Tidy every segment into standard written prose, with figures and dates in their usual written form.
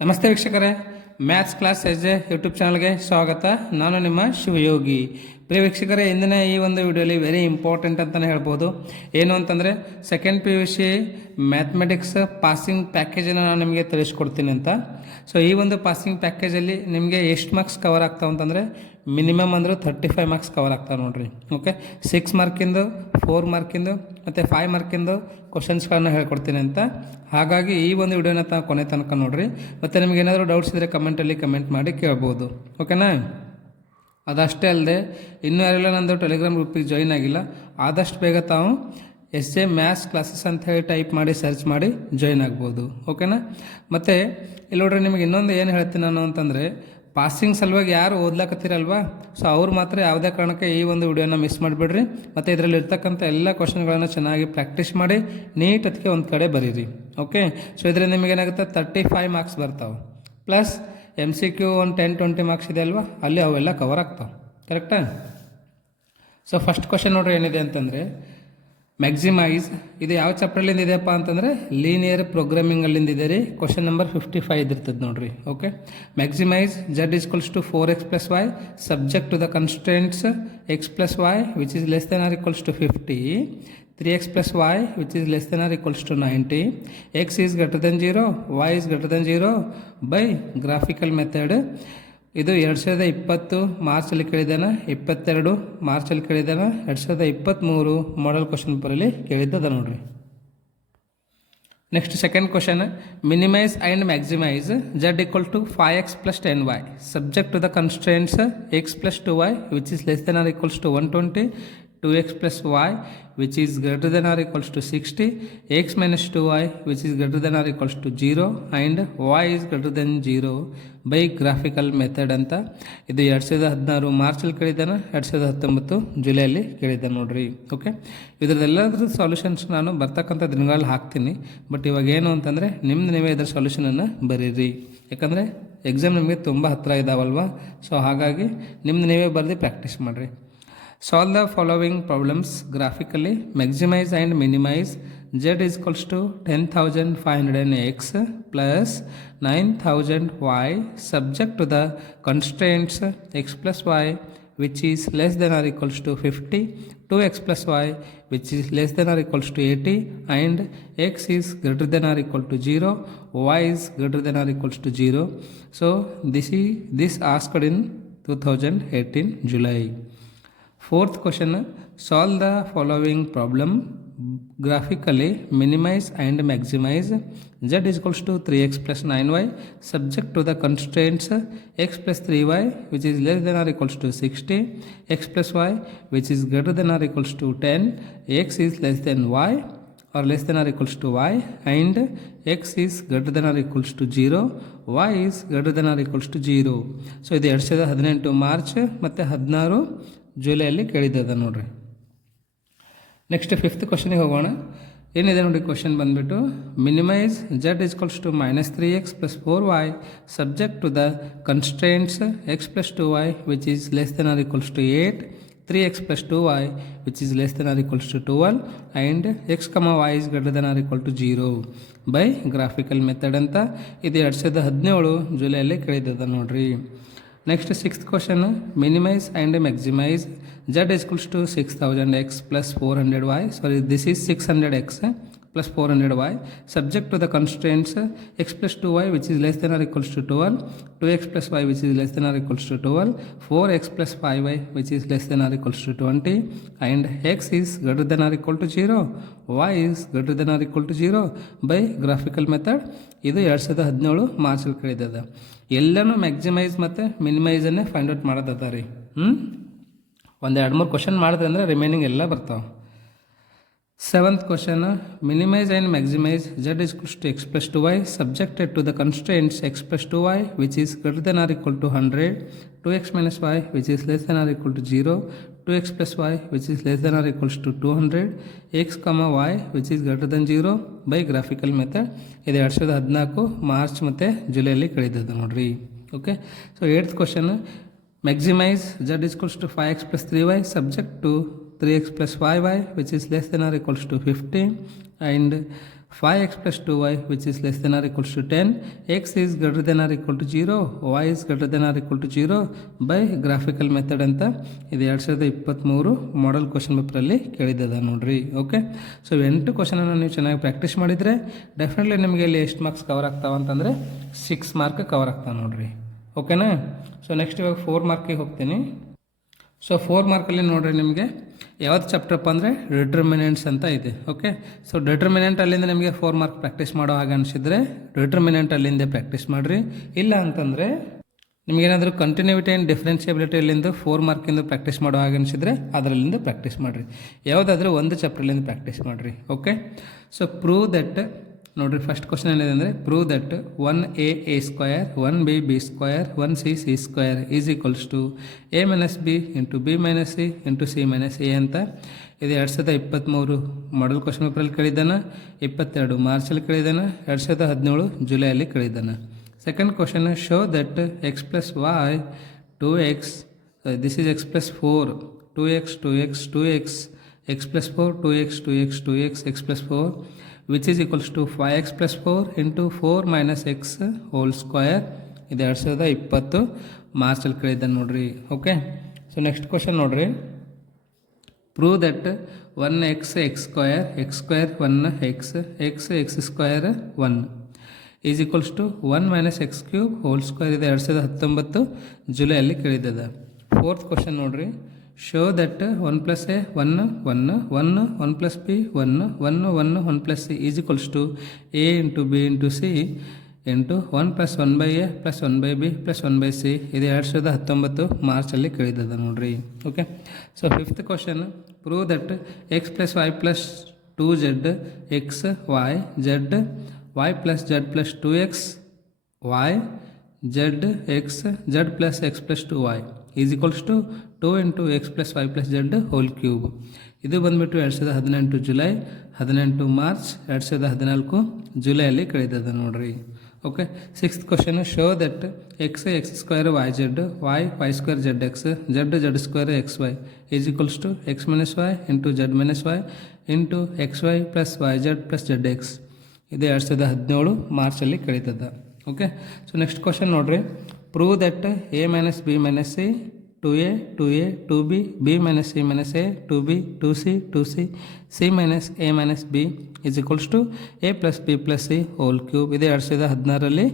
ನಮಸ್ತೆ ವೀಕ್ಷಕರೇ, maths class S J YouTube ಚಾನಲ್ಗೆ ಸ್ವಾಗತ. ನಾನು ನಿಮ್ಮ ಶಿವಯೋಗಿ. ಪ್ರಿಯ ವೀಕ್ಷಕರೇ, ಇಂದಿನ ಈ ಒಂದು ವಿಡಿಯೋಲಿ ವೆರಿ ಇಂಪಾರ್ಟೆಂಟ್ ಅಂತಲೇ ಹೇಳ್ಬೋದು. ಏನು ಅಂತಂದರೆ ಸೆಕೆಂಡ್ PUC ಮ್ಯಾಥಮೆಟಿಕ್ಸ್ ಪಾಸಿಂಗ್ ಪ್ಯಾಕೇಜನ್ನು ನಾನು ನಿಮಗೆ ತಿಳಿಸ್ಕೊಡ್ತೀನಿ ಅಂತ. ಸೊ ಈ ಒಂದು ಪಾಸಿಂಗ್ ಪ್ಯಾಕೇಜಲ್ಲಿ ನಿಮಗೆ ಎಷ್ಟು ಮಾರ್ಕ್ಸ್ ಕವರ್ ಆಗ್ತಾವೆ ಅಂತಂದರೆ ಮಿನಿಮಮ್ ಅಂದರೂ 35 ಮಾರ್ಕ್ಸ್ ಕವರ್ ಆಗ್ತಾವೆ ನೋಡಿರಿ. ಓಕೆ, 6 ಮಾರ್ಕಿಂದು, 4 ಮಾರ್ಕಿಂದು ಮತ್ತು 5 ಮಾರ್ಕಿಂದು ಕ್ವಶನ್ಸ್ಗಳನ್ನ ಹೇಳ್ಕೊಡ್ತೀನಿ ಅಂತ. ಹಾಗಾಗಿ ಈ ಒಂದು ವಿಡಿಯೋನ ಕೊನೆ ತನಕ ನೋಡಿರಿ. ಮತ್ತು ನಿಮ್ಗೆ ಏನಾದರೂ ಡೌಟ್ಸ್ ಇದ್ದರೆ ಕಮೆಂಟಲ್ಲಿ ಕಮೆಂಟ್ ಮಾಡಿ ಕೇಳ್ಬೋದು. ಓಕೆನಾ? ಅದಷ್ಟೇ ಅಲ್ಲದೆ ಇನ್ನೂ ಯಾರೆಲ್ಲ ನಂದು ಟೆಲಿಗ್ರಾಮ್ ಗ್ರೂಪಿಗೆ ಜಾಯಿನ್ ಆಗಿಲ್ಲ, ಆದಷ್ಟು ಬೇಗ ತಾವು SJ ಮ್ಯಾಥ್ಸ್ ಕ್ಲಾಸಸ್ ಅಂತ ಹೇಳಿ ಟೈಪ್ ಮಾಡಿ ಸರ್ಚ್ ಮಾಡಿ ಜಾಯಿನ್ ಆಗ್ಬೋದು. ಓಕೆನಾ? ಮತ್ತು ಇಲ್ಲಿ ನೋಡ್ರಿ, ನಿಮಗೆ ಇನ್ನೊಂದು ಏನು ಹೇಳ್ತೀನಿ ನಾನು ಅಂತಂದರೆ, ಪಾಸಿಂಗ್ ಸಲುವಾಗಿ ಯಾರು ಓದ್ಲಾಕತ್ತೀರಲ್ವಾ, ಸೊ ಅವ್ರು ಮಾತ್ರ ಯಾವುದೇ ಕಾರಣಕ್ಕೆ ಈ ಒಂದು ವಿಡಿಯೋನ ಮಿಸ್ ಮಾಡಿಬಿಡ್ರಿ. ಮತ್ತು ಇದರಲ್ಲಿ ಇರ್ತಕ್ಕಂಥ ಎಲ್ಲ ಕ್ವಶನ್ಗಳನ್ನು ಚೆನ್ನಾಗಿ ಪ್ರಾಕ್ಟೀಸ್ ಮಾಡಿ ನೀಟ್ ಅದಕ್ಕೆ ಒಂದು ಕಡೆ ಬರೀರಿ. ಓಕೆ, ಸೊ ಇದರಿಂದ ನಿಮಗೇನಾಗುತ್ತೆ 35 ಮಾರ್ಕ್ಸ್ ಬರ್ತಾವೆ. ಪ್ಲಸ್ MCQ ಒಂದು 10-20 ಮಾರ್ಕ್ಸ್ ಇದೆ ಅಲ್ವಾ, ಅಲ್ಲಿ ಅವೆಲ್ಲ ಕವರ್ ಆಗ್ತಾವೆ. ಕರೆಕ್ಟಾ? ಸೊ ಫಸ್ಟ್ ಕ್ವಶನ್ ನೋಡ್ರಿ ಏನಿದೆ ಅಂತಂದರೆ, ಮ್ಯಾಕ್ಸಿಮೈಸ್ ಇದು ಯಾವ ಚಾಪ್ಟರ್ಲಿಂದ ಇದೆಯಪ್ಪ ಅಂತಂದರೆ ಲೀನಿಯರ್ ಪ್ರೋಗ್ರಾಮಿಂಗಲ್ಲಿಂದ ಇದೆ ರೀ. ಕ್ವಶನ್ ನಂಬರ್ 55 ಇರ್ತದೆ ನೋಡ್ರಿ. Okay, maximise Z = 4x + y subject to the constants x + y which is less than or equals to 50, 3x + y which is less than or equals to 90, x is greater than 0, y is greater than 0 by graphical method. ಇದು 2020 ಮಾರ್ಚಲ್ಲಿ ಕೇಳಿದ್ದಾನೆ, 22 ಮಾರ್ಚಲ್ಲಿ ಕೇಳಿದ್ದಾನೆ, 2023 model question ಪೇಪರಲ್ಲಿ ಕೇಳಿದ್ದದ ನೋಡ್ರಿ. Next second question, minimise and maximise Z = 5x + 10y subject to the constraints x + 2y which is less than or equals to 120, 2x + y which is greater than or equals to 60, x - 2y which is greater than or equals to 0 and y is greater than 0 by graphical method ಅಂತ. ಇದು 2016 ಮಾರ್ಚಲ್ಲಿ ಕೇಳಿದ್ದಾನೆ, 2019 ಜುಲೈಯಲ್ಲಿ ಕೇಳಿದ್ದಾನೆ ನೋಡ್ರಿ. Okay, ಇದರದೆಲ್ಲದ್ರ solutions ನಾನು ಬರ್ತಕ್ಕಂಥ ದಿನಗಳಲ್ಲಿ ಹಾಕ್ತೀನಿ. But ಇವಾಗ ಏನು ಅಂತಂದರೆ ನಿಮ್ದು ನೀವೇ ಇದರ ಸೊಲ್ಯೂಷನನ್ನು ಬರೀರಿ. ಯಾಕಂದರೆ ಎಕ್ಸಾಮ್ ನಿಮಗೆ ತುಂಬ ಹತ್ತಿರ ಇದ್ದಾವಲ್ವ, ಸೊ ಹಾಗಾಗಿ ನಿಮ್ದು ನೀವೇ ಬರೆದು ಪ್ರಾಕ್ಟೀಸ್ ಮಾಡಿರಿ. Solve the following problems graphically. Maximize and minimize Z = 10,500x plus 9,000y subject to the constraints x + y which is less than or equals to 50, 2x + y which is less than or equals to 80 and x is greater than or equal to 0, y is greater than or equals to 0. So this asked in 2018 July. Fourth question, solve the following problem graphically. Minimize and maximize Z = 3x + 9y subject to the constraints x + 3y which is less than or equals to 60, x + y which is greater than or equals to 10, x is less than y or less than or equals to y and x is greater than or equals to 0, y is greater than or equals to 0. So ಇದು 2018 March ಮತ್ತು 16 ಜುಲೈಯಲ್ಲಿ ಕೇಳಿದ್ದದ ನೋಡ್ರಿ. Next fifth ಕ್ವಶನಿಗೆ ಹೋಗೋಣ. ಏನಿದೆ ನೋಡಿ question ಬಂದುಬಿಟ್ಟು, minimise Z = -3x + 4y subject to the constraints x + 2y which is less than or equals to 8, 3x + 2y which is less than or equals to 12 and x, y is greater than or equal to 0 by graphical method ಅಂತ. ಇದು 2017 ಜುಲೈಯಲ್ಲಿ ಕೇಳಿದ್ದದ ನೋಡ್ರಿ. Next sixth question, minimise and maximise Z = 6,000x + 400y this is 600x + 400y subject to the constraints x + 2y which is less than or equals to 12, 2x + y which is less than or equals to 12, 4x + 5y which is less than or equals to 20 and x is greater than or equal to 0, y is greater than or equal to 0 by graphical method. ಇದು 2017 ಮಾರ್ಚಲ್ಲಿ ಕೇಳಿದ್ದದ. ಎಲ್ಲನೂ maximise ಮತ್ತು ಮಿನಿಮೈಸನ್ನೇ find out ಮಾಡೋದದ ರೀ. ಒಂದು 2-3 question ಮಾಡಿದ್ರೆ ಅಂದರೆ remaining ಎಲ್ಲ ಬರ್ತಾವೆ. Seventh question, minimise and maximise Z = x + 2y subjected to the constraints x + 2y which is greater than or equal to 100, 2x - y which is less than or equal to 0, 2x + y which is less than or equals to 200, x, y which is greater than 0 by graphical method. ಇದು 2014 March ಮತ್ತು ಜುಲೈಯಲ್ಲಿ ಕೇಳಿದ್ದದು ನೋಡ್ರಿ. Okay, so eighth question, maximise Z = 5x + 3y subject to 3x + 5y which is less than or equals to 50 and 5x plus 2y which is less than or equals to 10, x is greater than or equal to 0, y is greater than or equal to 0 by graphical method ಅಂತ ಇದು 2023 model question ಪೇಪರಲ್ಲಿ ಕೇಳಿದ್ದದ ನೋಡ್ರಿ. Okay, so 8 ಕ್ವಶನನ್ನು ನೀವು ಚೆನ್ನಾಗಿ practice ಮಾಡಿದರೆ definitely ನಿಮಗೆ ಇಲ್ಲಿ ಎಷ್ಟು ಮಾರ್ಕ್ಸ್ ಕವರ್ ಆಗ್ತಾವೆ ಅಂತಂದರೆ 6 ಮಾರ್ಕ್ ಕವರ್ ಆಗ್ತಾವೆ ನೋಡ್ರಿ. ಓಕೆನಾ? ಸೊ ನೆಕ್ಸ್ಟ್ ಇವಾಗ 4 ಮಾರ್ಕಿಗೆ ಹೋಗ್ತೀನಿ. ಸೊ 4 ಮಾರ್ಕಲ್ಲಿ ನೋಡ್ರಿ ನಿಮಗೆ ಯಾವ್ದು ಚಾಪ್ಟರ್ಪ್ಪ ಅಂದರೆ ಡಿಟರ್ಮಿನೆಂಟ್ಸ್ ಅಂತ ಇದೆ. ಓಕೆ, ಸೊ ಡಿಟರ್ಮಿನೆಂಟ್ ಅಲ್ಲಿಂದ ನಿಮಗೆ 4 ಮಾರ್ಕ್ ಪ್ರಾಕ್ಟೀಸ್ ಮಾಡೋ ಹಾಗೆ ಅನಿಸಿದರೆ ಡಿಟರ್ಮಿನೆಂಟ್ ಅಲ್ಲಿಂದ ಪ್ರಾಕ್ಟೀಸ್ ಮಾಡಿರಿ. ಇಲ್ಲ ಅಂತಂದರೆ ನಿಮಗೇನಾದರೂ ಕಂಟಿನ್ಯೂಟಿ ಆ್ಯಂಡ್ ಡಿಫ್ರೆನ್ಷಿಯಬಿಲಿಟಿ ಅಲ್ಲಿಂದ 4 ಮಾರ್ಕಿಂದ ಪ್ರಾಕ್ಟೀಸ್ ಮಾಡೋ ಹಾಗೆ ಅನಿಸಿದರೆ ಅದರಲ್ಲಿಂದ ಪ್ರಾಕ್ಟೀಸ್ ಮಾಡಿರಿ. ಯಾವುದಾದ್ರೂ ಒಂದು ಚಾಪ್ಟರ್ಲಿಂದ ಪ್ರಾಕ್ಟೀಸ್ ಮಾಡಿರಿ. ಓಕೆ, ಸೊ ಪ್ರೂವ್ ದಟ್ ನೋಡಿರಿ ಫಸ್ಟ್ ಕ್ವಶನ್ ಏನಿದೆ ಅಂದರೆ prove that 1a square 1b B square 1c C square is equals to a minus B into B minus C into C minus A ಅಂತ ಇದು 2023 model question ಪೇಪರಲ್ಲಿ ಕೇಳಿದ್ದಾನೆ, 22 ಮಾರ್ಚಲ್ಲಿ ಕೇಳಿದ್ದಾನೆ, 2017 ಜುಲೈಯಲ್ಲಿ ಕೇಳಿದ್ದಾನೆ. Second question show that x plus Y 2x this is x plus 4 2x 2x 2x x plus 4 2x 2x 2x x plus 4 which is equals to 5x plus 4 into 4 minus x whole square ಇದು 2020 ಮಾರ್ಚಲ್ಲಿ ಕೇಳಿದ್ದಾನೆ ನೋಡ್ರಿ. Okay, so next question ನೋಡ್ರಿ prove that 1x x square 1x x square 1 is equals to 1 minus x cube whole square ಇದು 2019 ಜುಲೈಯಲ್ಲಿ ಕೇಳಿದ್ದದ. Fourth question ನೋಡ್ರಿ show that 1 plus a 1 1 1 1 plus b 1 1 1 1 plus c is equals to a into b into c into 1 plus 1 by a plus 1 by b plus 1 by c ಇದು 2019 ಮಾರ್ಚಲ್ಲಿ ಕೇಳಿದ್ದದ ನೋಡ್ರಿ. Okay, so fifth question prove that x plus Y plus 2z x Y z y plus z plus 2x y z x z plus x plus 2y is equals to 2 into x plus Y plus z whole cube ಇದು ಬಂದುಬಿಟ್ಟು 2018 July 18 March 2014 ಜುಲೈಯಲ್ಲಿ ಕೇಳಿದ್ದದ ನೋಡ್ರಿ. Okay, sixth question show that x square y z y square z x z square x y is equals to x minus y into z minus y into x y plus y z plus z x ಇದು 2017 ಮಾರ್ಚಲ್ಲಿ ಕೇಳಿದ್ದದ. Okay, so next question ನೋಡ್ರಿ prove that a minus b minus c 2a 2b b minus c minus a 2b 2c 2c c minus a minus b is equals to a plus b plus c whole cube ಇದು 2016ರಲ್ಲಿ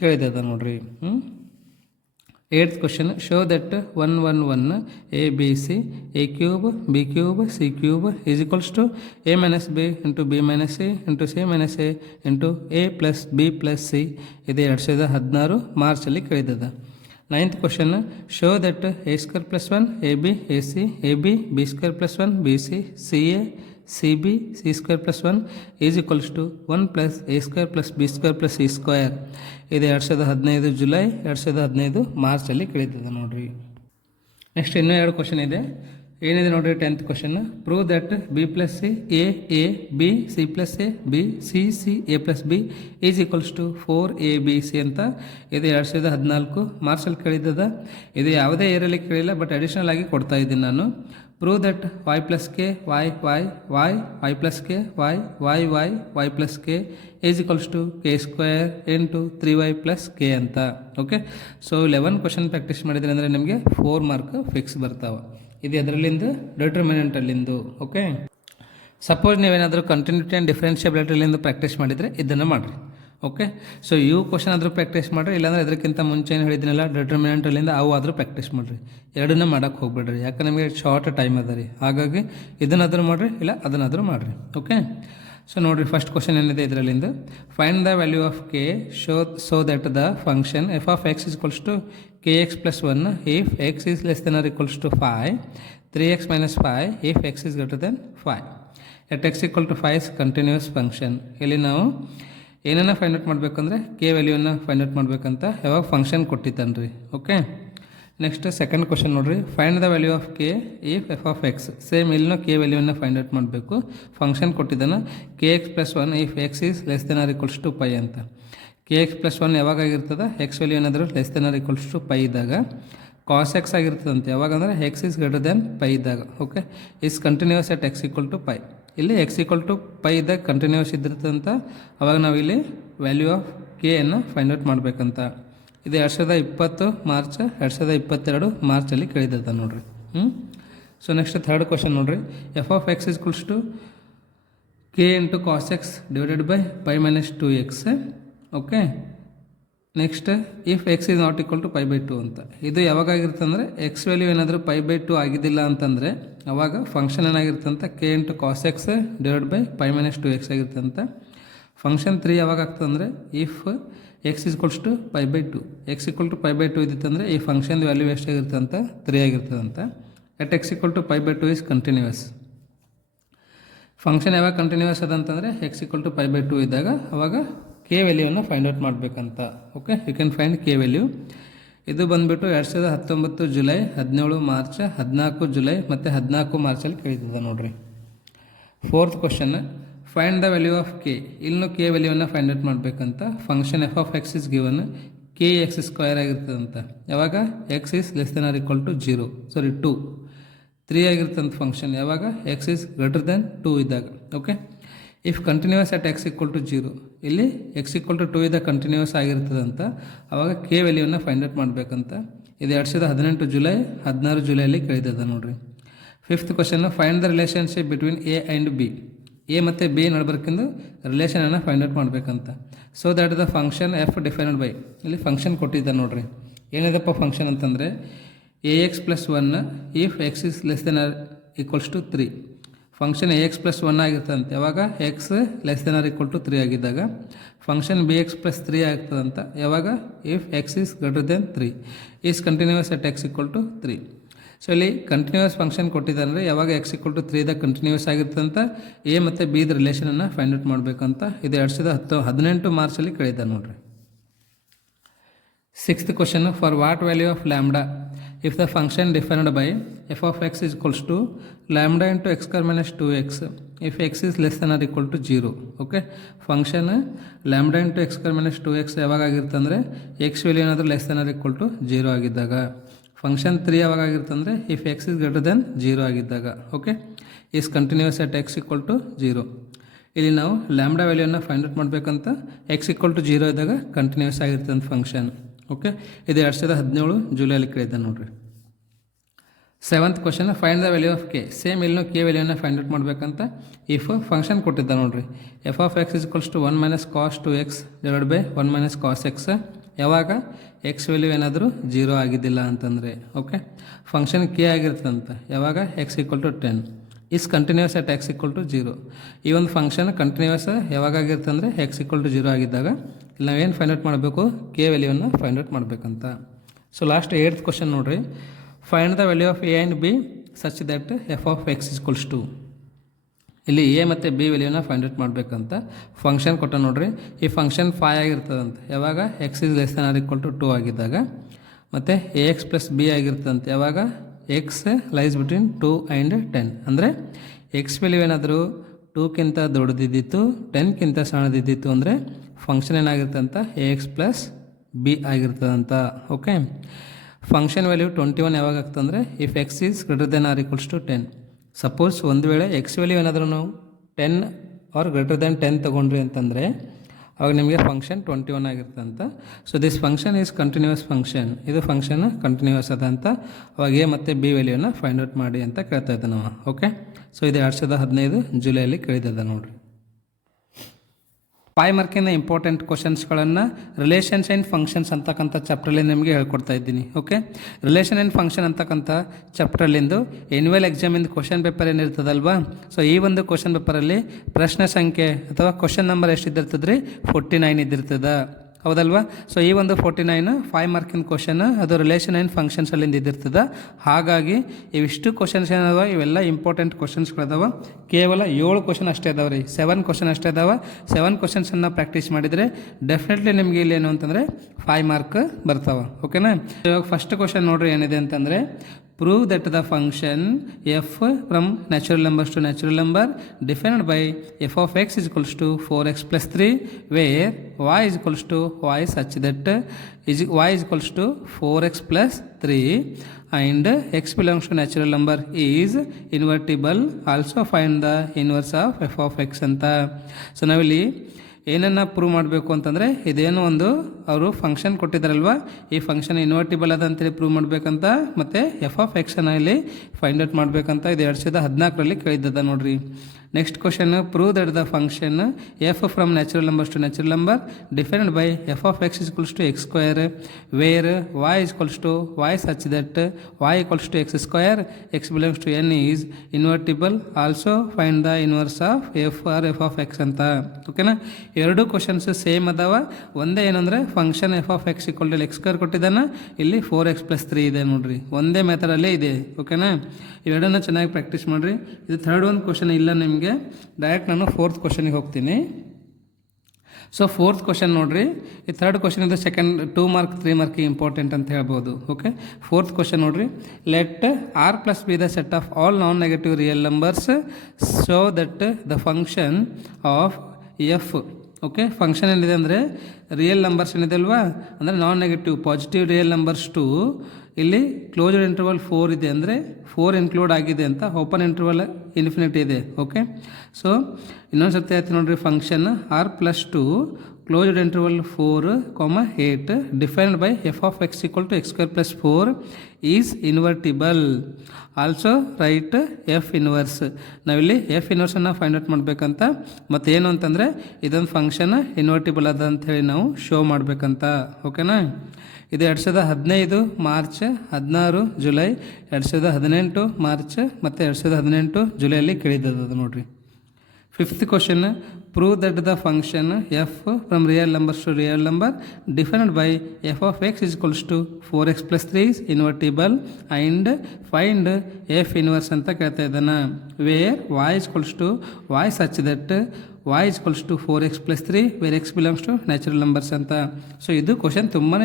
ಕೇಳಿದ್ದದ ನೋಡ್ರಿ. Eighth question show that 1 1 1 a b c a cube b cube c cube is equals to a minus b into b minus c into c minus a into a plus b plus c ಇದು 2016 ಮಾರ್ಚಲ್ಲಿ ಕೇಳಿದ್ದದ. Ninth question show that A square plus 1 A B A C A B B square plus 1 B C C A C B C square plus 1 is equals to 1 plus a square plus b square plus c square ಇದು 2015 July 2015 ಮಾರ್ಚಲ್ಲಿ ಕೇಳಿದ್ದದ ನೋಡ್ರಿ. Next ಇನ್ನೂ 2 question ಇದೆ. ಏನಿದೆ ನೋಡ್ರಿ 10th question prove that b plus c A B c plus a B c a plus b is equals to 4a b c ಅಂತ ಇದು 2014 ಮಾರ್ಚಲ್ಲಿ ಕೇಳಿದ್ದದ. ಇದು ಯಾವುದೇ ಏರಲ್ಲಿ ಕೇಳಿಲ್ಲ, ಬಟ್ ಅಡಿಷ್ನಲ್ ಆಗಿ ಕೊಡ್ತಾ ಇದ್ದೀನಿ ನಾನು. Prove that y plus k y plus k y plus k is equals to k square into 3y plus k ಅಂತ. ಓಕೆ, ಸೊ 11 ಕ್ವಶನ್ ಪ್ರಾಕ್ಟೀಸ್ ಮಾಡಿದ್ರೆ ಅಂದರೆ ನಿಮಗೆ 4 ಮಾರ್ಕ್ ಫಿಕ್ಸ್ ಬರ್ತಾವೆ. ಇದು ಅದರಲ್ಲಿಂದ ಡಿಟರ್ಮಿನೆಂಟಲ್ಲಿಂದು. ಓಕೆ, ಸಪೋಸ್ ನೀವೇನಾದರೂ ಕಂಟಿನ್ಯೂಟಿ ಆ್ಯಂಡ್ ಡಿಫ್ರೆನ್ಷಿಯಬಿಲಿಟಿಲಿಂದ ಪ್ರಾಕ್ಟೀಸ್ ಮಾಡಿದರೆ ಇದನ್ನು ಮಾಡಿರಿ. ಓಕೆ, ಸೊ ಇವು ಕ್ವಶನ್ ಆದರೂ ಪ್ರಾಕ್ಟೀಸ್ ಮಾಡಿರಿ, ಇಲ್ಲಾಂದರೆ ಇದಕ್ಕಿಂತ ಮುಂಚೆ ಏನು ಹೇಳಿದ್ದೀನಲ್ಲ ಡಿಟರ್ಮಿನೆಂಟಲ್ಲಿಂದ ಅವು ಆದರೂ ಪ್ರಾಕ್ಟೀಸ್ ಮಾಡಿರಿ. ಎರಡನ್ನೂ ಮಾಡೋಕ್ಕೆ ಹೋಗ್ಬೇಡ್ರಿ, ಯಾಕೆ ನಿಮಗೆ ಶಾರ್ಟ್ ಟೈಮ್ ಅದ ರೀ. ಹಾಗಾಗಿ ಇದನ್ನಾದರೂ ಮಾಡಿರಿ, ಇಲ್ಲ ಅದನ್ನಾದರೂ ಮಾಡಿರಿ. ಓಕೆ, ಸೊ ನೋಡಿರಿ ಫಸ್ಟ್ ಕ್ವಶನ್ ಏನಿದೆ ಇದರಲ್ಲಿಂದ find the value of K so that the function F of X is equals to kx plus 1 if x is less than or equals to 5, 3x minus 5 if x is greater than 5. At x equal to 5 is continuous function. ಇಲ್ಲಿ ನಾವು ಏನನ್ನ find out ಮಾಡಬೇಕಂದ್ರೆ K ವ್ಯಾಲ್ಯೂನ find out ಮಾಡಬೇಕಂತ ಯಾವಾಗ function ಕೊಟ್ಟಿದ್ದಾನೆ ರೀ. Okay, next second question ನೋಡಿರಿ find the value of K if F of X same ಇಲ್ಲಿನೂ ಕೆ ವ್ಯಾಲ್ಯೂನ ಫೈಂಡ್ ಔಟ್ ಮಾಡಬೇಕು. ಫಂಕ್ಷನ್ ಕೊಟ್ಟಿದ್ದಾನೆ K X plus 1 if X is less than or equals to pi ಅಂತ. K X plus 1 ಯಾವಾಗಾಗಿರ್ತದೆ X value ಏನಾದರೂ less than or equals to pi ಇದ್ದಾಗ. Cos X ಆಗಿರ್ತದಂತೆ ಯಾವಾಗಂದ್ರೆ X is greater than pi ಇದ್ದಾಗ. Okay, is continuous at X equal to pi. ಇಲ್ಲಿ X equal to pi ಇದ್ದಾಗ continuous ಇದ್ದಿರ್ತಂತ ಅವಾಗ ನಾವು ಇಲ್ಲಿ ವ್ಯಾಲ್ಯೂ ಆಫ್ ಕೆ ಅನ್ನು ಫೈಂಡ್ ಔಟ್ ಮಾಡಬೇಕಂತ. ಇದು 2020 ಮಾರ್ಚ್ 2022 ಮಾರ್ಚಲ್ಲಿ ಕೇಳಿದ್ದ ನೋಡಿರಿ. ಸೊ ನೆಕ್ಸ್ಟ್ ಥರ್ಡ್ ಕ್ವಶನ್ ನೋಡಿರಿ. F of X equals to K into cos X divided by pi minus 2x. Okay, next if X is not equal to pi by 2 ಅಂತ. ಇದು ಯಾವಾಗಾಗಿರುತ್ತೆ ಅಂದರೆ ಎಕ್ಸ್ ವ್ಯಾಲ್ಯೂ ಏನಾದರೂ pi by 2 ಆಗಿದ್ದಿಲ್ಲ ಅಂತಂದರೆ ಅವಾಗ function ಏನಾಗಿರ್ತಂತ K into cos X divide by pi minus 2x ಆಗಿರ್ತಂತ. ಫಂಕ್ಷನ್ 3 ಯಾವಾಗ ಆಗ್ತದಂದರೆ if X equals to pi by 2. X equal to pi by 2 ಇದ್ದಿತ್ತಂದರೆ ಈ ಫಂಕ್ಷನ್ ವ್ಯಾಲ್ಯೂ ಎಷ್ಟಾಗಿರ್ತಂತ 3 ಆಗಿರ್ತದಂತ. At X equal to pi by 2 is continuous. Function ಯಾವಾಗ continuous ಅದಂತಂದರೆ X equal to pi by 2 ಇದ್ದಾಗ ಅವಾಗ ಕೆ ವ್ಯಾಲ್ಯೂವನ್ನು ಫೈಂಡ್ ಔಟ್ ಮಾಡಬೇಕಂತ. Okay, you can find k value. ಇದು ಬಂದುಬಿಟ್ಟು 2019 ಜುಲೈ, 17 ಮಾರ್ಚ್, 14 ಜುಲೈ ಮತ್ತು 14 ಮಾರ್ಚಲ್ಲಿ ಕೇಳಿದ್ದದ ನೋಡಿರಿ. Fourth question, find the value of K. ಇನ್ನು ಕೆ ವ್ಯಾಲ್ಯೂವನ್ನು ಫೈಂಡ್ ಔಟ್ ಮಾಡಬೇಕಂತ. Function F of X is given K X square ಆಗಿರ್ತದಂತ. ಯಾವಾಗ X is less than or equal to 2. 3 ಆಗಿರ್ತಂತ ಫಂಕ್ಷನ್ ಯಾವಾಗ ಎಕ್ಸ್ ಈಸ್ ಗ್ರೇಟರ್ ದೆನ್ 2 ಇದ್ದಾಗ. Okay, if continuous at X equal to 0, ಇಲ್ಲಿ X equal to 2 ಇದ್ದಾಗ continuous ಆಗಿರ್ತದಂತ ಅವಾಗ k ವ್ಯಾಲ್ಯೂವನ್ನು find out ಮಾಡಬೇಕಂತ. ಇದು 2018 ಜುಲೈ, 16 ಜುಲೈಯಲ್ಲಿ ಕೇಳಿದ್ದದ ನೋಡಿರಿ. Fifth question, find the relationship between a and b. A ಮತ್ತು ಬಿ ನಡ್ಬರ್ಕಿಂದು ರಿಲೇಷನನ್ನು ಫೈಂಡ್ ಔಟ್ ಮಾಡಬೇಕಂತ. So that the function f defined by. ಇಲ್ಲಿ ಫಂಕ್ಷನ್ ಕೊಟ್ಟಿದ್ದ ನೋಡಿರಿ. ಏನಿದಪ್ಪ ಫಂಕ್ಷನ್ ಅಂತಂದರೆ a X plus 1 if X is less than or equals to 3. Function a X plus 1 ಆಗಿರ್ತದಂತ ಯಾವಾಗ x less than or equal to 3 ಆಗಿದ್ದಾಗ. Function b x plus 3 ಆಗ್ತದಂತ ಯಾವಾಗ if X is greater than 3 is continuous at X equal to 3. So ಇಲ್ಲಿ continuous function ಕೊಟ್ಟಿದ್ದಾರೆ ಯಾವಾಗ X equal to 3 continuous ಆಗಿರ್ತಂತ A ಮತ್ತು ಬಿ ದ ರಿಲೇಷನನ್ನು find out ಮಾಡಬೇಕಂತ. ಇದು 2018 ಮಾರ್ಚಲ್ಲಿ ಕೇಳಿದ್ದ ನೋಡಿರಿ. Sixth question, for what value of lambda if the function defined by F of X is equals to lambda into X square minus 2x if X is less than or equal to 0. Okay, function lambda into X square minus 2x ಯಾವಾಗ ಆಗಿರ್ತಂದರೆ X value ಏನಾದರೂ less than or equal to 0 ಆಗಿದ್ದಾಗ. Function 3 ಯಾವಾಗ ಆಗಿರ್ತಂದರೆ if X is greater than 0 ಆಗಿದ್ದಾಗ. Okay, is continuous at X equal to 0. ಇಲ್ಲಿ ನಾವು lambda ವ್ಯಾಲ್ಯೂನ ಫೈಂಡ್ ಔಟ್ ಮಾಡಬೇಕಂತ. ಎಕ್ಸ್ ಈಕ್ವಲ್ ಟು 0 ಇದ್ದಾಗ ಕಂಟಿನ್ಯೂಸ್ ಆಗಿರ್ತಂತ ಫಂಕ್ಷನ್. ಓಕೆ, ಇದು 2017 ಜುಲೈಯಲ್ಲಿ ಕೇಳಿದ್ದ ನೋಡಿರಿ. Seventh question, find the value of k. Same ಇಲ್ಲೂ ಕೆ ವ್ಯಾಲ್ಯೂನ ಫೈಂಡ್ ಔಟ್ ಮಾಡಬೇಕಂತ. ಇಫ್ ಫಂಕ್ಷನ್ ಕೊಟ್ಟಿದ್ದ ನೋಡಿರಿ F of X is equals to 1 minus cos 2x divide by 1 minus cos x ಯಾವಾಗ ಎಕ್ಸ್ ವ್ಯಾಲ್ಯೂ ಏನಾದರೂ 0 ಆಗಿದ್ದಿಲ್ಲ ಅಂತಂದರೆ. ಓಕೆ, ಫಂಕ್ಷನ್ ಕೆ ಆಗಿರ್ತಂತ ಯಾವಾಗ X equal to 10 is continuous at X equal to 0. ಈ ಒಂದು ಫಂಕ್ಷನ್ ಕಂಟಿನ್ಯೂಸ್ ಯಾವಾಗ ಆಗಿರ್ತಂದರೆ ಎಕ್ಸ್ ಈಕ್ವಲ್ ಟು 0 ಆಗಿದ್ದಾಗ ಇಲ್ಲಿ ನಾವೇನು ಫೈಂಡ್ ಔಟ್ ಮಾಡಬೇಕು, ಕೆ ವ್ಯಾಲ್ಯೂವನ್ನು ಫೈಂಡ್ ಔಟ್ ಮಾಡಬೇಕಂತ. ಸೊ ಲಾಸ್ಟ್ 8th ಕ್ವಶನ್ ನೋಡಿರಿ. Find the value of a and b such that f of X equals to. ಇಲ್ಲಿ ಎ ಮತ್ತು ಬಿ ವ್ಯಾಲ್ಯೂನ ಫೈಂಡ್ ಔಟ್ ಮಾಡಬೇಕಂತ. ಫಂಕ್ಷನ್ ಕೊಟ್ಟ ನೋಡಿರಿ. ಈ ಫಂಕ್ಷನ್ 5 ಆಗಿರ್ತದಂತ ಯಾವಾಗ x is less than or equal to 2 ಆಗಿದ್ದಾಗ. ಮತ್ತು ಎ ಎಕ್ಸ್ ಪ್ಲಸ್ ಬಿ ಆಗಿರ್ತದಂತ ಯಾವಾಗ ಎಕ್ಸ್ ಲೈಸ್ ಬಿಟ್ವೀನ್ 2 ಆ್ಯಂಡ್ 10. ಅಂದರೆ ಎಕ್ಸ್ ವ್ಯಾಲ್ಯೂ ಏನಾದರೂ 2ಕ್ಕಿಂತ ದೊಡ್ಡದಿದ್ದಿತ್ತು 10ಕ್ಕಿಂತ ಸಣ್ಣದಿದ್ದಿತ್ತು ಅಂದರೆ ಫಂಕ್ಷನ್ ಏನಾಗಿರ್ತಂತ ಎ ಎಕ್ಸ್ ಪ್ಲಸ್ ಬಿ ಆಗಿರ್ತದಂತ. ಓಕೆ, ಫಂಕ್ಷನ್ ವ್ಯಾಲ್ಯೂ 21 ಯಾವಾಗ ಆಗ್ತಂದರೆ if X is greater than or equals to 10. Suppose ಒಂದು ವೇಳೆ ಎಕ್ಸ್ ವ್ಯಾಲ್ಯೂ ಏನಾದರೂ ನಾವು 10 ಆರ್ ಗ್ರೇಟರ್ ದೆನ್ 10 ತೊಗೊಂಡ್ರಿ ಅಂತಂದರೆ ಅವಾಗ ನಿಮಗೆ ಫಂಕ್ಷನ್ 21 ಆಗಿರ್ತಂತ. So this function is continuous function. ಇದು ಫಂಕ್ಷನ್ ಕಂಟಿನ್ಯೂಸ್ ಅದ ಅಂತ ಅವಾಗ ಎ ಮತ್ತು ಬಿ ವ್ಯಾಲ್ಯೂನ ಫೈಂಡ್ ಔಟ್ ಮಾಡಿ ಅಂತ ಕೇಳ್ತಾ ಇದ್ದೆ ನಾವು. ಓಕೆ, ಸೊ ಇದು 2015 ಜುಲೈಯಲ್ಲಿ ಕೇಳಿದ್ದದ ನೋಡಿರಿ. 5 ಮಾರ್ಕಿನ ಇಂಪಾರ್ಟೆಂಟ್ ಕ್ವಶನ್ಸ್ಗಳನ್ನು ರಿಲೇಷನ್ಸ್ ಆ್ಯಂಡ್ ಫಂಕ್ಷನ್ಸ್ ಅಂತಕ್ಕಂಥ ಚಾಪ್ಟ್ರಲ್ಲಿ ನಿಮಗೆ ಹೇಳ್ಕೊಡ್ತಾ ಇದ್ದೀನಿ. ಓಕೆ, ರಿಲೇಷನ್ ಆ್ಯಂಡ್ ಫಂಕ್ಷನ್ ಅಂತಕ್ಕಂಥ ಚಾಪ್ಟ್ರಲ್ಲಿಂದು ಎನ್ಯುವಲ್ ಎಕ್ಸಾಮಿಂದು ಕ್ವಶನ್ ಪೇಪರ್ ಏನಿರ್ತದಲ್ವಾ. ಸೊ ಈ ಒಂದು ಕ್ವಶನ್ ಪೇಪರಲ್ಲಿ ಪ್ರಶ್ನೆ ಸಂಖ್ಯೆ ಅಥವಾ ಕ್ವಶನ್ ನಂಬರ್ ಎಷ್ಟಿದ್ದಿರ್ತದೆ ರೀ, 49 ಇದ್ದಿರ್ತದೆ. ಹೌದಲ್ವಾ. ಸೊ ಈ ಒಂದು 49 5 ಮಾರ್ಕಿನ ಕ್ವಶನ್ ಅದು ರಿಲೇಷನ್ ಆ್ಯಂಡ್ ಫಂಕ್ಷನ್ಸ್ ಅಲ್ಲಿಂದ ಇದ್ದಿರ್ತದೆ. ಹಾಗಾಗಿ ಇವಿಷ್ಟು ಕ್ವಶನ್ಸ್ ಏನದಾವ ಇವೆಲ್ಲ ಇಂಪಾರ್ಟೆಂಟ್ ಕ್ವಶನ್ಸ್ಗಳದಾವ. ಕೇವಲ 7 ಕ್ವಶನ್ ಅಷ್ಟೇ ಅದಾವೆ ರೀ, 7 ಕ್ವಶನ್ ಅಷ್ಟೇ ಅದಾವೆ. 7 ಕ್ವಶನ್ಸನ್ನು ಪ್ರಾಕ್ಟೀಸ್ ಮಾಡಿದರೆ ಡೆಫಿನೆಟ್ಲಿ ನಿಮಗೆ ಇಲ್ಲಿ ಏನು ಅಂತಂದರೆ 5 ಮಾರ್ಕ್ ಬರ್ತಾವೆ. ಓಕೆನಾ. ಇವಾಗ ಫಸ್ಟ್ ಕ್ವಶನ್ ನೋಡ್ರಿ ಏನಿದೆ ಅಂತಂದರೆ Prove that the function f from natural numbers to natural number defined by f of x is equals to 4x plus 3 where y is equals to y such that y is equals to 4x plus 3 and x belongs to natural number is invertible. Also find the inverse of f of x ಅಂತ. So ನಾವಿಲ್ಲಿ ಏನನ್ನು prove ಮಾಡಬೇಕು ಅಂತಂದರೆ ಇದೇನು ಒಂದು ಅವರು function ಕೊಟ್ಟಿದ್ದಾರಲ್ವ, ಈ function invertible ಅದ ಅಂತೇಳಿ ಪ್ರೂವ್ ಮಾಡಬೇಕಂತ, ಮತ್ತು ಎಫ್ ಆಫ್ ಎಕ್ಸನ್ನು ಇಲ್ಲಿ ಫೈಂಡ್ ಔಟ್ ಮಾಡಬೇಕಂತ ಇದು 2014ರಲ್ಲಿ ಕೇಳಿದ್ದದ ನೋಡ್ರಿ. Next question, prove that the function f from natural numbers to natural number defined by F of X equals to x square where y equals to y such that y equals to x square x belongs to N is invertible. Also find the inverse of f or f of x ಅಂತ. ಓಕೆನಾ, ಎರಡು questions same ಅದಾವ. ಒಂದೇ ಏನಂದರೆ function F of x equal to x square ಕೊಟ್ಟಿದ್ದಾನೆ, ಇಲ್ಲಿ 4x + 3 ಇದೆ ನೋಡ್ರಿ, ಒಂದೇ ಮೆಥಡಲ್ಲೇ ಇದೆ. ಓಕೆನಾ, ಇವೆರಡನ್ನ ಚೆನ್ನಾಗಿ ಪ್ರಾಕ್ಟೀಸ್ ಮಾಡಿರಿ. ಇದು ಥರ್ಡ್ ಒಂದು ಕ್ವಶನ್ ಇಲ್ಲ ನಿಮಗೆ, ಡೈರೆಕ್ಟ್ ನಾನು ಫೋರ್ತ್ ಕ್ವಶನಿಗೆ ಹೋಗ್ತೀನಿ. ಸೊ ಫೋರ್ತ್ ಕ್ವಶನ್ ನೋಡ್ರಿ, ಈ ಥರ್ಡ್ ಕ್ವಶನ್ ಇದು ಸೆಕೆಂಡ್ 2 ಮಾರ್ಕ್ 3 ಮಾರ್ಕ್ ಇಂಪಾರ್ಟೆಂಟ್ ಅಂತ ಹೇಳ್ಬೋದು. ಓಕೆ, ಫೋರ್ತ್ ಕ್ವಶನ್ ನೋಡ್ರಿ, let R plus be the set of all non negative real numbers show that the function of F. Okay, function ಏನಿದೆ ಅಂದರೆ real numbers ಏನಿದೆ ಅಲ್ವಾ, ಅಂದರೆ non negative positive real numbers to ಇಲ್ಲಿ closed interval 4 ಇದೆ, ಅಂದರೆ 4 include ಆಗಿದೆ ಅಂತ, ಓಪನ್ ಇಂಟರ್ವಲ್ ಇನ್ಫಿನಿಟಿ ಇದೆ. ಓಕೆ, ಸೊ ಇನ್ನೊಂದು ಸರ್ತಿ ಆಯ್ತು ನೋಡ್ರಿ, function R plus to closed interval 4, 8 defined by F of x equal to x square plus 4 is invertible. Also write f inverse. ನಾವಿಲ್ಲಿ ಎಫ್ ಇನ್ವರ್ಸನ್ನು ಫೈಂಡ್ ಔಟ್ ಮಾಡಬೇಕಂತ, ಮತ್ತು ಏನು ಅಂತಂದರೆ ಇದೊಂದು ಫಂಕ್ಷನ್ ಇನ್ವರ್ಟಿಬಲ್ ಅದ ಅಂಥೇಳಿ ನಾವು ಶೋ ಮಾಡಬೇಕಂತ. ಓಕೆನಾ, ಇದು 2015 ಮಾರ್ಚ್, 16 ಜುಲೈ, 2018 ಮಾರ್ಚ್ ಮತ್ತು 2018 ಜುಲೈಯಲ್ಲಿ ಕೇಳಿದ್ದದು ನೋಡ್ರಿ. Fifth question, prove that the function f from real numbers to real number defined by F of X is equals to 4x + 3 is invertible and find f inverse ಅಂತ ಕೇಳ್ತಾ ಇದ್ದಾನೆ. Where y equals to y such that y equals to 4x + 3 where x belongs to natural numbers ಅಂತ. So ಇದು question ತುಂಬಾ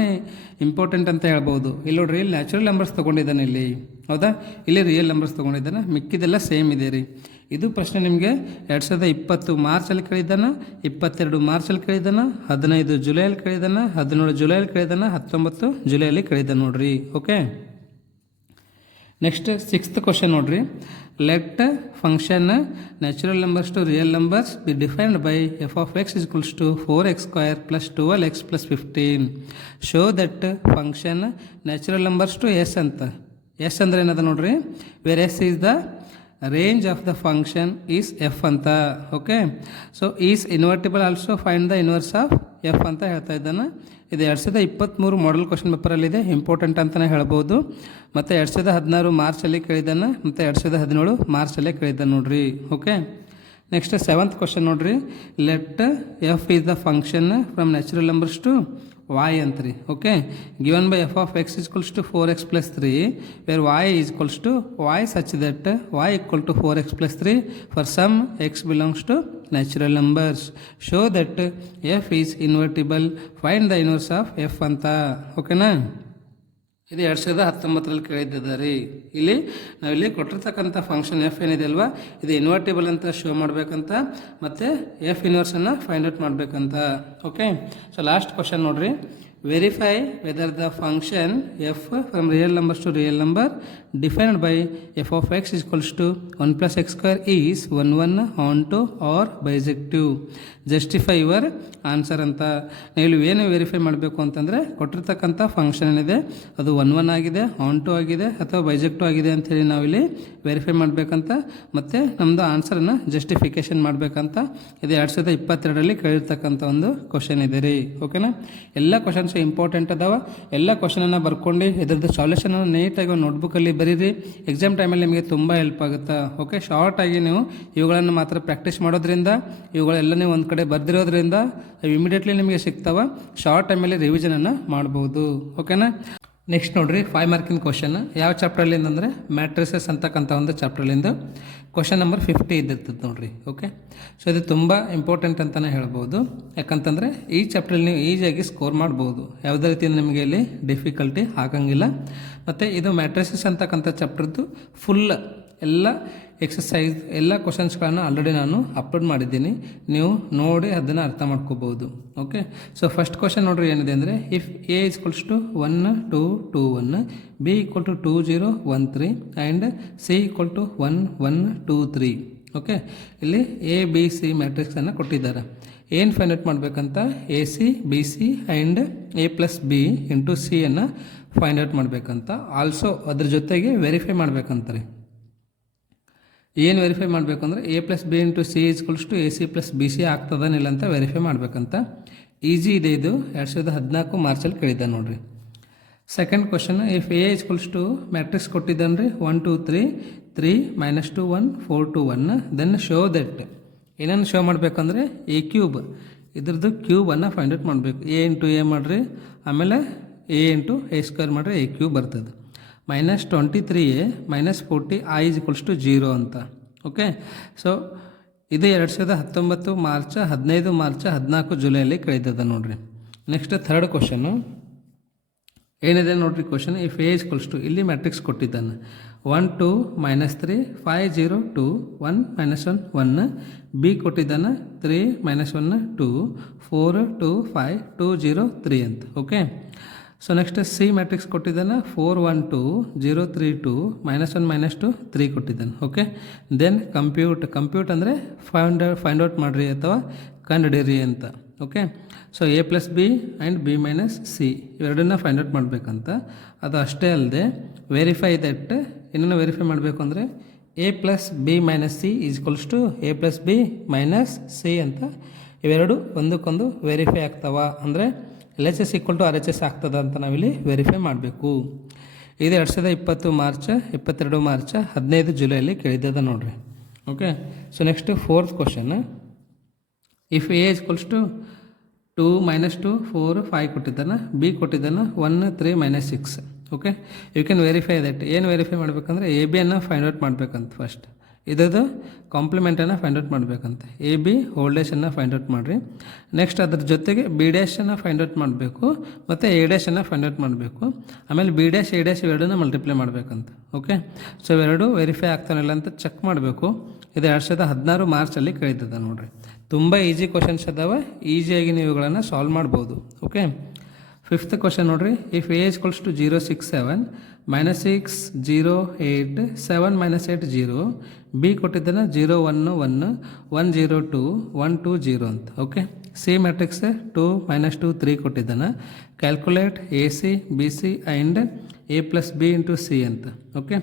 important ಅಂತ ಹೇಳ್ಬೋದು. ಇಲ್ಲಿ ನೋಡ್ರಿ, ಇಲ್ಲಿ ನ್ಯಾಚುರಲ್ ನಂಬರ್ಸ್ ತೊಗೊಂಡಿದ್ದಾನೆ ಇಲ್ಲಿ, ಹೌದಾ, ಇಲ್ಲಿ ರಿಯಲ್ ನಂಬರ್ಸ್ ತೊಗೊಂಡಿದ್ದಾನೆ, ಮಿಕ್ಕಿದೆಲ್ಲ ಸೇಮ್ ಇದೆ ರೀ. ಇದು ಪ್ರಶ್ನೆ ನಿಮಗೆ 2020 ಮಾರ್ಚಲ್ಲಿ ಕೇಳಿದ್ದಾನೆ, 22 ಮಾರ್ಚಲ್ಲಿ ಕೇಳಿದ್ದಾನೆ, 15 ಜುಲೈಯಲ್ಲಿ ಕೇಳಿದ್ದಾನೆ, 17 ಜುಲೈಯಲ್ಲಿ ಕೇಳಿದ್ದಾನೆ, 19 ಜುಲೈಯಲ್ಲಿ ಕೇಳಿದ್ದಾನೆ ನೋಡ್ರಿ. ಓಕೆ, ನೆಕ್ಸ್ಟ್ ಸಿಕ್ಸ್ತ್ ಕ್ವಶನ್ ನೋಡ್ರಿ, let function natural numbers to real numbers be defined by F of X is equals to 4x² + 12x + 15 show that function natural numbers to S ಅಂತ. ಎಸ್ ಅಂದರೆ ಏನದ ನೋಡ್ರಿ, where S is the range of the function is F ಅಂತ. Okay, so is invertible, also find the inverse of F ಅಂತ ಹೇಳ್ತಾ ಇದ್ದಾನೆ. ಇದು 2023 model question ಪೇಪರಲ್ಲಿದೆ, important ಅಂತಲೇ ಹೇಳ್ಬೋದು. ಮತ್ತು 2016 ಮಾರ್ಚಲ್ಲಿ ಕೇಳಿದ್ದಾನೆ, ಮತ್ತು 2017 ಮಾರ್ಚಲ್ಲೇ ಕೇಳಿದ್ದಾನೆ ನೋಡ್ರಿ. ಓಕೆ, ನೆಕ್ಸ್ಟ್ ಸೆವೆಂತ್ ಕ್ವಶನ್ ನೋಡ್ರಿ, let F is the function from natural numbers to y ಅಂತ್ರಿ. Okay, given by F of X equals to 4x + 3 where y equals to y such that y equal to 4x + 3 for some x belongs to natural numbers show that F is invertible, find the inverse of F ಅಂತ. ಓಕೆನಾ, ಇದು 2019ರಲ್ಲಿ ಕೇಳಿದ್ದಾರೆ. ಇಲ್ಲಿ ನಾವಿಲ್ಲಿ ಕೊಟ್ಟಿರ್ತಕ್ಕಂಥ function F ಏನಿದೆ ಅಲ್ವಾ, ಇದು ಇನ್ವರ್ಟಿಬಲ್ ಅಂತ ಶೋ ಮಾಡಬೇಕಂತ, ಮತ್ತು ಎಫ್ ಇನ್ವರ್ಸನ್ನು ಫೈಂಡ್ ಔಟ್ ಮಾಡಬೇಕಂತ. ಓಕೆ, ಸೊ ಲಾಸ್ಟ್ ಕ್ವಶನ್ ನೋಡ್ರಿ, verify whether the function f from real numbers to real number defined by F of X equals to 1 + x² is 1 onto or bijective. Justify your answer ಅಂತ. ನೀವು ಏನು verify ಮಾಡಬೇಕು ಅಂತಂದರೆ ಕೊಟ್ಟಿರ್ತಕ್ಕಂಥ function ಏನಿದೆ ಅದು 1 ಆಗಿದೆ, ಆನ್ ಟು ಆಗಿದೆ, ಅಥವಾ ಬೈಜೆಕ್ಟಿವ್ ಆಗಿದೆ ಅಂಥೇಳಿ ನಾವಿಲ್ಲಿ ವೆರಿಫೈ ಮಾಡಬೇಕಂತ, ಮತ್ತು ನಮ್ಮದು ಆನ್ಸರನ್ನು ಜಸ್ಟಿಫಿಕೇಷನ್ ಮಾಡಬೇಕಂತ. ಇದು 2022ರಲ್ಲಿ ಕೇಳಿರ್ತಕ್ಕಂಥ ಒಂದು ಕ್ವಶನ್ ಇದೆ ರೀ. ಓಕೆನಾ, ಎಲ್ಲ ಕ್ವಶನ್ಸ್ ಇಂಪಾರ್ಟೆಂಟ್ ಅದಾವ. ಎಲ್ಲ ಕ್ವಶನನ್ನು ಬರ್ಕೊಂಡು ಇದ್ರದ್ದು ಸಾಲ್ಯೂಷನನ್ನು ನೀಟಾಗಿ ಒಂದು ನೋಟ್ಬುಕ್ಕಲ್ಲಿ ಬರೀರಿ. ಎಕ್ಸಾಮ್ ಟೈಮಲ್ಲಿ ನಿಮಗೆ ತುಂಬ ಹೆಲ್ಪ್ ಆಗುತ್ತೆ. ಓಕೆ, ಶಾರ್ಟಾಗಿ ನೀವು ಇವುಗಳನ್ನು ಮಾತ್ರ ಪ್ರಾಕ್ಟೀಸ್ ಮಾಡೋದ್ರಿಂದ, ಇವುಗಳೆಲ್ಲ ನೀವು ಒಂದು ಕಡೆ ಬರ್ದಿರೋದ್ರಿಂದ ಇಮಿಡಿಯೇಟ್ಲಿ ನಿಮಗೆ ಸಿಗ್ತಾವೆ. ಶಾರ್ಟ್ ಟೈಮಲ್ಲಿ ರಿವಿಷನನ್ನು ಮಾಡ್ಬೋದು. ಓಕೆನಾ, ನೆಕ್ಸ್ಟ್ ನೋಡ್ರಿ 5 ಮಾರ್ಕಿನ ಕ್ವಶನ್ ಯಾವ ಚಾಪ್ಟ್ರಲ್ಲಿಂದ ಅಂದರೆ ಮ್ಯಾಟ್ರಿಸಸ್ ಅಂತಕ್ಕಂಥ ಒಂದು ಚಾಪ್ಟ್ರಲ್ಲಿಂದ ಕ್ವಶನ್ ನಂಬರ್ 50 ಇದ್ದಿರ್ತದೆ ನೋಡ್ರಿ. ಓಕೆ, ಸೊ ಇದು ತುಂಬ ಇಂಪಾರ್ಟೆಂಟ್ ಅಂತಲೇ ಹೇಳ್ಬೋದು. ಯಾಕಂತಂದರೆ ಈ ಚಾಪ್ಟ್ರಲ್ಲಿ ನೀವು ಈಸಿಯಾಗಿ ಸ್ಕೋರ್ ಮಾಡ್ಬೋದು, ಯಾವುದೇ ರೀತಿಯಿಂದ ನಿಮಗೆ ಇಲ್ಲಿ ಡಿಫಿಕಲ್ಟಿ ಆಗಂಗಿಲ್ಲ. ಮತ್ತು ಇದು ಮ್ಯಾಟ್ರಿಸಸ್ ಅಂತಕ್ಕಂಥ ಚಾಪ್ಟರ್ದು ಫುಲ್ ಎಲ್ಲ ಎಕ್ಸಸೈಸ್ ಎಲ್ಲ ಕ್ವಶನ್ಸ್ಗಳನ್ನು ಆಲ್ರೆಡಿ ನಾನು ಅಪ್ಲೋಡ್ ಮಾಡಿದ್ದೀನಿ, ನೀವು ನೋಡಿ ಅದನ್ನು ಅರ್ಥ ಮಾಡ್ಕೋಬೋದು. ಓಕೆ, ಸೊ ಫಸ್ಟ್ ಕ್ವಶನ್ ನೋಡ್ರಿ ಏನಿದೆ ಅಂದರೆ if A equals to 1 2 2 1, B equal to 2 0 1 3 and C equal to 1 1 2 3. Okay, ಇಲ್ಲಿ ಎ ಬಿ ಸಿ ಮ್ಯಾಟ್ರಿಕ್ಸನ್ನು ಕೊಟ್ಟಿದ್ದಾರೆ. ಏನು ಫೈಂಡ್ ಔಟ್ ಮಾಡಬೇಕಂತ A C B C and A plus B into C ಅನ್ನು find out ಮಾಡಬೇಕಂತ. ಆಲ್ಸೋ ಅದ್ರ ಜೊತೆಗೆ ವೆರಿಫೈ ಮಾಡಬೇಕಂತಾರೆ. ಏನು ವೆರಿಫೈ ಮಾಡಬೇಕಂದ್ರೆ A plus B into C equals to A C plus B C ಆಗ್ತದನಿಲ್ಲ ಅಂತ ವೆರಿಫೈ ಮಾಡಬೇಕಂತ. ಈಸಿ ಇದೆ ಇದು, 2014 ಮಾರ್ಚಲ್ಲಿ ಕೇಳಿದ್ದ ನೋಡಿರಿ. Second question if A equals to matrix ಕೊಟ್ಟಿದ್ದಾನೆ 1 2 3 3 -2 1 4 2 1, ದೆನ್ ಶೋ ದಟ್ ಏನನ್ನು ಶೋ ಮಾಡಬೇಕಂದ್ರೆ ಎ ಕ್ಯೂಬ್ ಇದ್ರದ್ದು ಕ್ಯೂಬನ್ನು ಫೈಂಡ್ ಔಟ್ ಮಾಡಬೇಕು. ಎ ಇಂಟು ಎ ಮಾಡಿರಿ, ಆಮೇಲೆ ಎ ಇಂಟು ಎ ಸ್ಕ್ವೇರ್ ಮಾಡಿರಿ, ಎ ಕ್ಯೂಬ್ ಬರ್ತದೆ. -23a -40i = 0 ಅಂತ. ಓಕೆ, ಸೊ ಇದು 2019 ಮಾರ್ಚ್ 15 ಮಾರ್ಚ್ 14 ಜುಲೈಯಲ್ಲಿ ಕೇಳಿದ್ದದ ನೋಡ್ರಿ. ನೆಕ್ಸ್ಟ್ ಥರ್ಡ್ ಕ್ವಶನು ಏನಿದೆ ನೋಡ್ರಿ. Question if A equals to ಇಲ್ಲಿ ಮ್ಯಾಟ್ರಿಕ್ಸ್ ಕೊಟ್ಟಿದ್ದಾನೆ 1 2 -3 5 0 2 1 -1 1, ಬಿ ಕೊಟ್ಟಿದ್ದಾನೆ 3 -1 2 4 2 5 2 0 3 ಅಂತ. Okay, so next C matrix ಕೊಟ್ಟಿದ್ದಾನೆ 4 1 2 0 3 2 -1 -2 3 ಕೊಟ್ಟಿದ್ದಾನೆ. ಓಕೆ, ದೆನ್ ಕಂಪ್ಯೂಟ್ ಅಂದರೆ ಫೈಂಡ್ ಔಟ್ ಮಾಡಿರಿ ಅಥವಾ ಕಂಡುಹಿಡಿಯಿರಿ ಅಂತ. Okay, so A plus B and B minus C ಇವೆರಡನ್ನ ಫೈಂಡ್ ಔಟ್ ಮಾಡಬೇಕಂತ. ಅದು ಅಷ್ಟೇ ಅಲ್ಲದೆ ವೆರಿಫೈ ದಟ್ ಏನನ್ನು ವೆರಿಫೈ ಮಾಡಬೇಕು ಅಂದರೆ a plus b minus c equals to a plus b minus c ಅಂತ. ಇವೆರಡು ಒಂದಕ್ಕೊಂದು ವೆರಿಫೈ ಆಗ್ತಾವ ಅಂದರೆ LHS = RHS ಆಗ್ತದ ಅಂತ ನಾವಿಲ್ಲಿ ವೆರಿಫೈ ಮಾಡಬೇಕು. ಇದು 2020 ಮಾರ್ಚ್ 22 ಮಾರ್ಚ್ 15 ಜುಲೈಯಲ್ಲಿ ಕೇಳಿದ್ದದ ನೋಡ್ರಿ. Okay, so next fourth question if A equals to 2 -2 4 5 ಕೊಟ್ಟಿದ್ದಾನೆ, ಬಿ ಕೊಟ್ಟಿದ್ದಾನೆ 1 3 -6. Okay, you can verify that. ಏನು ವೆರಿಫೈ ಮಾಡಬೇಕಂದ್ರೆ ಎ ಬಿ ಅನ್ನು ಫೈಂಡ್ ಔಟ್ ಮಾಡಬೇಕಂತ. ಫಸ್ಟ್ ಇದದು ಕಾಂಪ್ಲಿಮೆಂಟನ್ನು ಫೈಂಡ್ ಔಟ್ ಮಾಡಬೇಕಂತ. ಎ ಬಿ ಹೋಲ್ ಡ್ಯಾಶನ್ನು ಫೈಂಡ್ ಔಟ್ ಮಾಡಿರಿ. ನೆಕ್ಸ್ಟ್ ಅದ್ರ ಜೊತೆಗೆ ಬಿ ಡ್ಯಾಶನ್ನು ಫೈಂಡ್ ಔಟ್ ಮಾಡಬೇಕು ಮತ್ತು ಎ ಡ್ಯಾಶನ್ನು ಫೈಂಡ್ ಔಟ್ ಮಾಡಬೇಕು. ಆಮೇಲೆ ಬಿ ಡ್ಯಾಶ್ ಎ ಡ್ಯಾಶ್ ಇವೆರಡನ್ನ ಮಲ್ಟಿಪ್ಲೈ ಮಾಡಬೇಕಂತ. ಓಕೆ, ಸೊ ಇವೆರಡು ವೆರಿಫೈ ಆಗ್ತಾನಿಲ್ಲ ಅಂತ ಚೆಕ್ ಮಾಡಬೇಕು. ಇದು 2016 ಮಾರ್ಚಲ್ಲಿ ಕೇಳಿದ್ದದ ನೋಡಿರಿ. ತುಂಬ ಈಸಿ ಕ್ವಶನ್ಸ್ ಅದಾವೆ, ಈಸಿಯಾಗಿ ನೀವು ಇವುಗಳನ್ನು ಸಾಲ್ವ್ ಮಾಡ್ಬೋದು. ಓಕೆ, ಫಿಫ್ತ್ ಕ್ವಶನ್ ನೋಡಿರಿ. If A equals to 0 6 7 -6 0 8 7 -8 0, b ಕೊಟ್ಟಿದ್ದಾನೆ 0 1 1 1 0 2 1 2 0 ಅಂತ. ಓಕೆ, ಸಿ ಮ್ಯಾಟ್ರಿಕ್ಸ್ 2 -2 3 ಕೊಟ್ಟಿದ್ದಾನೆ. Calculate A C B C and A plus B into C ಅಂತ. Okay,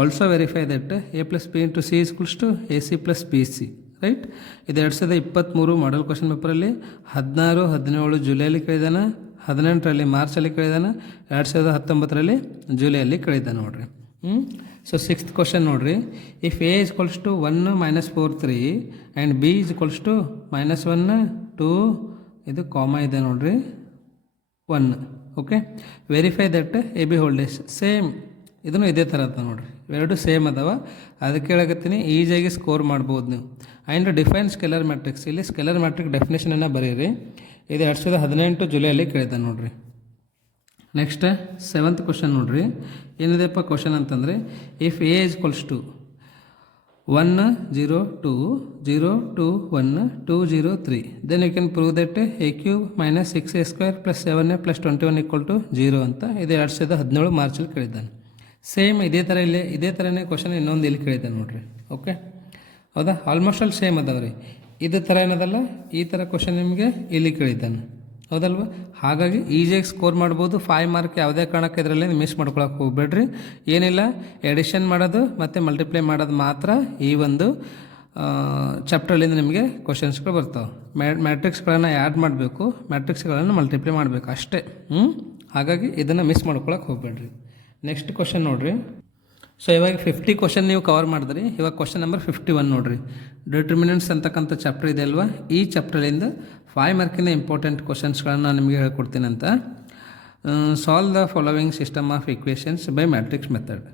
also verify that A plus B into C equals to A C plus B C. Right, ಇದು 2023 model question ಪೇಪರಲ್ಲಿ 16 17 ಜುಲೈಯಲ್ಲಿ ಕೇಳಿದಾನೆ, 18ರಲ್ಲಿ ಮಾರ್ಚಲ್ಲಿ ಕೇಳಿದಾನೆ, 2019ರಲ್ಲಿ ಜುಲೈಯಲ್ಲಿ ಕೇಳಿದ್ದಾನೆ ನೋಡ್ರಿ. So sixth question ನೋಡ್ರಿ. If A equals to 1 -4 3 and b equals to -1 2, ಇದು comma ಇದೆ ನೋಡ್ರಿ 1. Okay, verify that a B whole dash same ಇದನ್ನು ಇದೇ ಥರ ಅದ ನೋಡ್ರಿ. ಇವೆರಡು ಸೇಮ್ ಅದಾವ, ಅದಕ್ಕೆ ಹೇಳಕತ್ತೀನಿ ಈಸಿಯಾಗಿ ಸ್ಕೋರ್ ಮಾಡ್ಬೋದು ನೀವು. ಆ್ಯಂಡ್ ಡಿಫೈನ್ ಸ್ಕೆಲರ್ ಮ್ಯಾಟ್ರಿಕ್ಸ್, ಇಲ್ಲಿ ಸ್ಕೆಲರ್ ಮ್ಯಾಟ್ರಿಕ್ ಡೆಫಿನೇಷನನ್ನು ಬರೀರಿ. ಇದು 2018 ಜುಲೈಯಲ್ಲಿ ಕೇಳಿದ ನೋಡ್ರಿ. ನೆಕ್ಸ್ಟ್ ಸೆವೆಂತ್ ಕ್ವಶನ್ ನೋಡ್ರಿ. ಏನಿದೆಪ್ಪ ಕ್ವಶನ್ ಅಂತಂದರೆ if A equals to 1 0 2 0 2 1 2 0 3, then you can prove that a cube -6a² + 7a + 21 = 0 ಅಂತ. ಇದು 2017 ಮಾರ್ಚಲ್ಲಿ ಕೇಳಿದ್ದಾನೆ. ಸೇಮ್ ಇದೇ ಥರ ಇಲ್ಲಿ ಇದೇ ಥರನೇ ಕ್ವಶನ್ ಇನ್ನೊಂದು ಇಲ್ಲಿ ಕೇಳಿದ್ದಾನೆ ನೋಡ್ರಿ. ಓಕೆ, ಹೌದಾ, ಆಲ್ಮೋಸ್ಟ್ ಅಲ್ಲಿ ಸೇಮ್ ಅದಾವ್ರಿ. ಇದೇ ಥರ ಏನದಲ್ಲ, ಈ ಥರ ಕ್ವಶನ್ ನಿಮಗೆ ಇಲ್ಲಿ ಕೇಳಿದ್ದಾನೆ, ಹೌದಲ್ವ? ಹಾಗಾಗಿ ಈಸಿಯಾಗಿ ಸ್ಕೋರ್ ಮಾಡ್ಬೋದು. 5 ಮಾರ್ಕ್ ಯಾವುದೇ ಕಾರಣಕ್ಕೆ ಇದರಲ್ಲಿ ಮಿಸ್ ಮಾಡ್ಕೊಳಕ್ಕೆ ಹೋಗ್ಬೇಡ್ರಿ. ಏನಿಲ್ಲ, ಎಡಿಷನ್ ಮಾಡೋದು ಮತ್ತು ಮಲ್ಟಿಪ್ಲೈ ಮಾಡೋದು ಮಾತ್ರ ಈ ಒಂದು ಚಾಪ್ಟ್ರಲ್ಲಿಂದ ನಿಮಗೆ ಕ್ವಶನ್ಸ್ಗಳು ಬರ್ತಾವೆ. ಮ್ಯಾಟ್ರಿಕ್ಸ್ಗಳನ್ನು ಆ್ಯಡ್ ಮಾಡಬೇಕು, ಮ್ಯಾಟ್ರಿಕ್ಸ್ಗಳನ್ನು ಮಲ್ಟಿಪ್ಲೈ ಮಾಡಬೇಕು ಅಷ್ಟೇ. ಹಾಗಾಗಿ ಇದನ್ನು ಮಿಸ್ ಮಾಡ್ಕೊಳಕ್ಕೆ ಹೋಗ್ಬೇಡ್ರಿ. ನೆಕ್ಸ್ಟ್ ಕ್ವಶನ್ ನೋಡಿರಿ. ಸೊ ಇವಾಗ 50 ಕ್ವಶನ್ ನೀವು ಕವರ್ ಮಾಡಿದ್ರಿ. ಇವಾಗ ಕ್ವಶನ್ ನಂಬರ್ 51 ನೋಡಿರಿ. ಡಿಟರ್ಮಿನೆಂಟ್ಸ್ ಅಂತಕ್ಕಂಥ ಚಾಪ್ಟರ್ ಇದೆ ಅಲ್ವಾ, ಈ ಚಾಪ್ಟರ್ಲಿಂದ 5 ಮಾರ್ಕಿನ ಇಂಪಾರ್ಟೆಂಟ್ ಕ್ವಶನ್ಸ್ಗಳನ್ನು ನಾನು ನಿಮಗೆ ಹೇಳ್ಕೊಡ್ತೀನಿ ಅಂತ. Solve the following system of equations by matrix method.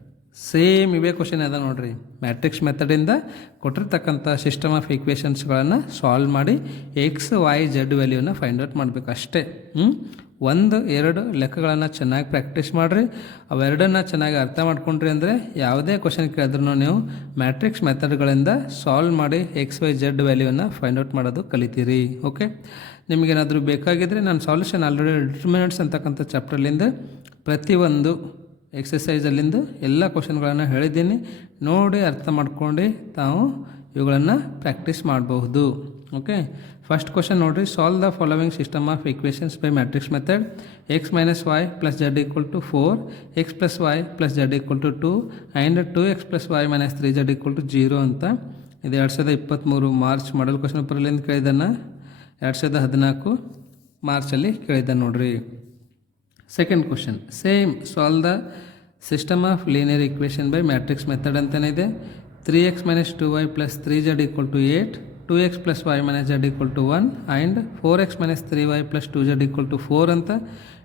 Same ಇವೇ ಕ್ವಶನ್ ಅದ ನೋಡ್ರಿ. ಮ್ಯಾಟ್ರಿಕ್ಸ್ ಮೆಥಡಿಂದ ಕೊಟ್ಟಿರ್ತಕ್ಕಂಥ ಸಿಸ್ಟಮ್ ಆಫ್ ಈಕ್ವೇಷನ್ಸ್ಗಳನ್ನು ಸಾಲ್ವ್ ಮಾಡಿ ಎಕ್ಸ್ ವೈ ಜೆಡ್ ವ್ಯಾಲ್ಯೂನ ಫೈಂಡ್ ಔಟ್ ಮಾಡಬೇಕು ಅಷ್ಟೇ. 1-2 ಲೆಕ್ಕಗಳನ್ನು ಚೆನ್ನಾಗಿ ಪ್ರಾಕ್ಟೀಸ್ ಮಾಡಿರಿ. ಅವೆರಡನ್ನು ಚೆನ್ನಾಗಿ ಅರ್ಥ ಮಾಡ್ಕೊಂಡ್ರಿ ಅಂದರೆ ಯಾವುದೇ ಕ್ವಶನ್ ಕೇಳಿದ್ರೂ ನೀವು ಮ್ಯಾಟ್ರಿಕ್ಸ್ ಮೆಥಡ್ಗಳಿಂದ ಸಾಲ್ವ್ ಮಾಡಿ ಎಕ್ಸ್ ವೈ ಜೆಡ್ ವ್ಯಾಲ್ಯೂನ ಫೈಂಡ್ ಔಟ್ ಮಾಡೋದು ಕಲಿತೀರಿ. ಓಕೆ, ನಿಮಗೇನಾದರೂ ಬೇಕಾಗಿದ್ದರೆ ನಾನು ಸಾಲ್ಯೂಷನ್ ಆಲ್ರೆಡಿ ಡಿಟರ್ಮಿನೆಂಟ್ಸ್ ಅಂತಕ್ಕಂಥ ಚಾಪ್ಟರ್ಲಿಂದ ಪ್ರತಿಯೊಂದು ಎಕ್ಸಸೈಸಲ್ಲಿಂದ ಎಲ್ಲ ಕ್ವಶನ್ಗಳನ್ನು ಹೇಳಿದ್ದೀನಿ. ನೋಡಿ ಅರ್ಥ ಮಾಡ್ಕೊಂಡು ತಾವು ಇವುಗಳನ್ನು ಪ್ರಾಕ್ಟೀಸ್ ಮಾಡಬಹುದು. ಓಕೆ, ಫಸ್ಟ್ ಕ್ವಶನ್ ನೋಡಿರಿ. Solve the following system of equations by matrix method. X minus Y plus Z equal to 4, x plus Y plus Z equal to 2 and 2x plus y minus 3z equal to 0 ಅಂತ. ಇದು 2023 March model question ಪೇಪರ್ಲಿಂದ ಕೇಳಿದ್ದಾನೆ. 2014 ಮಾರ್ಚಲ್ಲಿ ಕೇಳಿದ್ದಾನೆ ನೋಡ್ರಿ. Second question same solve the system of linear equation by matrix method ಅಂತಲೇ ಇದೆ. 3x minus 2y plus 3z equal to 8, 2x plus y minus z equal to 1 and 4x minus 3y plus 2z equal to 4 ಅಂತ.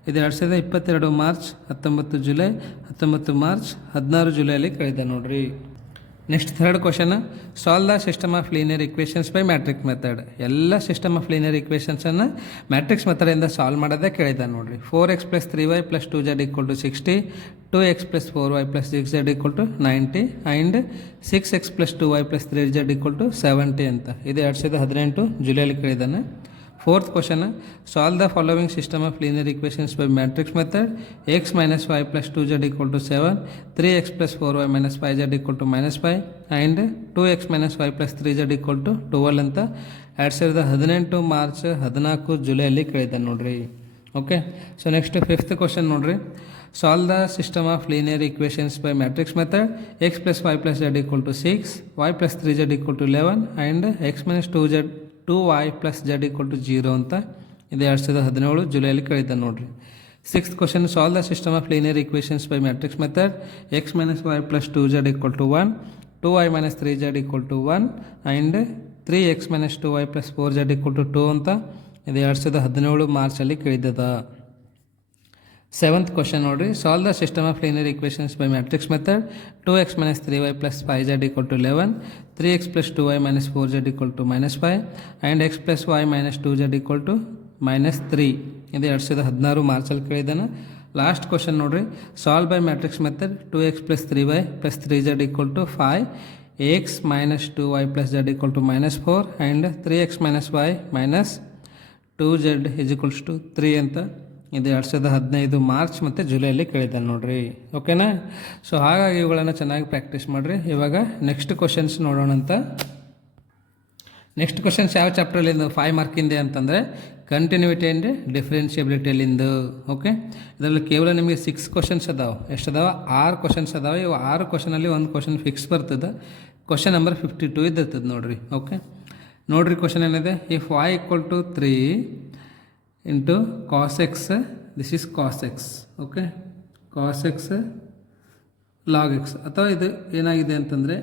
ಇದು 2022 March, 19 July, 19 March, 16 ಜುಲೈಯಲ್ಲಿ ಕೇಳಿದೆ ನೋಡ್ರಿ. Next third question solve the system of linear equations by matrix method. ಎಲ್ಲ system of linear ಈಕ್ವೇಷನ್ಸನ್ನು matrix ಮೆಥಡಿಂದ solve ಮಾಡೋದೇ ಕೇಳಿದ್ದಾನೆ ನೋಡ್ರಿ. 4x plus 3y plus 2z equal to 60, 2x plus 4y plus 6z equal to 90 and 6x plus 2y plus 3z equal to 70 ಅಂತ. ಇದು 2018 ಜುಲೈಲಿ ಕೇಳಿದ್ದಾನೆ. Fourth question solve the following system of linear equations by matrix method. X minus Y plus 2z equal to 7, 3x plus 4y minus 5z equal to -5 and 2x minus Y plus 3z equal to 12 ಅಂತ. 2018 March, 14 ಜುಲೈಯಲ್ಲಿ ಕೇಳಿದ್ದಾನೆ ನೋಡ್ರಿ. Okay, so next fifth question ನೋಡ್ರಿ. Solve the system of linear equations by matrix method. X plus Y plus Z equal to 6, Y plus 3z equal to 11 and X minus 2y plus Z equal to 0 ಅಂತ. ಇದು 2017 ಜುಲೈಯಲ್ಲಿ ಕೇಳಿದ್ದಾನೆ ನೋಡ್ರಿ. Sixth question solve the system of linear equations by matrix method. X minus Y plus 2z equal to 1, 2y minus 3z equal to 1 and 3x minus 2y plus 4z equal to 2 ಅಂತ. ಇದು 2017 ಮಾರ್ಚಲ್ಲಿ ಕೇಳಿದ್ದದ. Seventh question ನೋಡಿರಿ. Solve the system of linear equations by matrix method. 2x minus 3y plus 5z equal to 11, 3x plus 2y minus 4z equal to -5 and x plus y minus 2z equal to -3. ಇದು 2016 ಮಾರ್ಚಲ್ಲಿ ಕೇಳಿದ್ದಾನೆ. Last question ನೋಡಿರಿ. Solve by matrix method. 2x plus 3y plus 3z equal to 5, x minus 2y plus z equal to -4 and 3x minus y minus 2z is equals to 3 ಅಂತ. ಇದು 2015 March ಮತ್ತು ಜುಲೈಯಲ್ಲಿ ಕೇಳಿದ್ದಾನೆ ನೋಡ್ರಿ. ಓಕೆನಾ? ಸೊ ಹಾಗಾಗಿ ಇವುಗಳನ್ನು ಚೆನ್ನಾಗಿ ಪ್ರಾಕ್ಟೀಸ್ ಮಾಡಿರಿ. ಇವಾಗ ನೆಕ್ಸ್ಟ್ ಕ್ವಶನ್ಸ್ ನೋಡೋಣ ಅಂತ. ನೆಕ್ಸ್ಟ್ ಕ್ವಶನ್ಸ್ ಯಾವ ಚಾಪ್ಟ್ರಲ್ಲಿಂದ 5 ಮಾರ್ಕಿಂದೆ ಅಂತಂದರೆ ಕಂಟಿನ್ಯೂಟಿ ಆ್ಯಂಡ್ ಡಿಫ್ರೆನ್ಷಿಯಬಿಲಿಟಿಯಲ್ಲಿಂದು. ಓಕೆ, ಇದರಲ್ಲಿ ಕೇವಲ ನಿಮಗೆ 6 ಕ್ವಶನ್ಸ್ ಅದಾವೆ. ಎಷ್ಟು ಅದಾವೆ? 6 ಕ್ವಶನ್ಸ್ ಅದಾವೆ. ಇವು 6 ಕ್ವಶನಲ್ಲಿ ಒಂದು ಕ್ವಶನ್ ಫಿಕ್ಸ್ ಬರ್ತದೆ. ಕ್ವಶನ್ ನಂಬರ್ 52 ಇದ್ದಿರ್ತದೆ ನೋಡ್ರಿ. ಓಕೆ, ನೋಡ್ರಿ ಕ್ವಶನ್ ಏನಿದೆ. If y equal to 3 into cos x, this is cos x. ಓಕೆ, cos x log x. ಅಥವಾ ಇದು ಏನಾಗಿದೆ ಅಂತಂದರೆ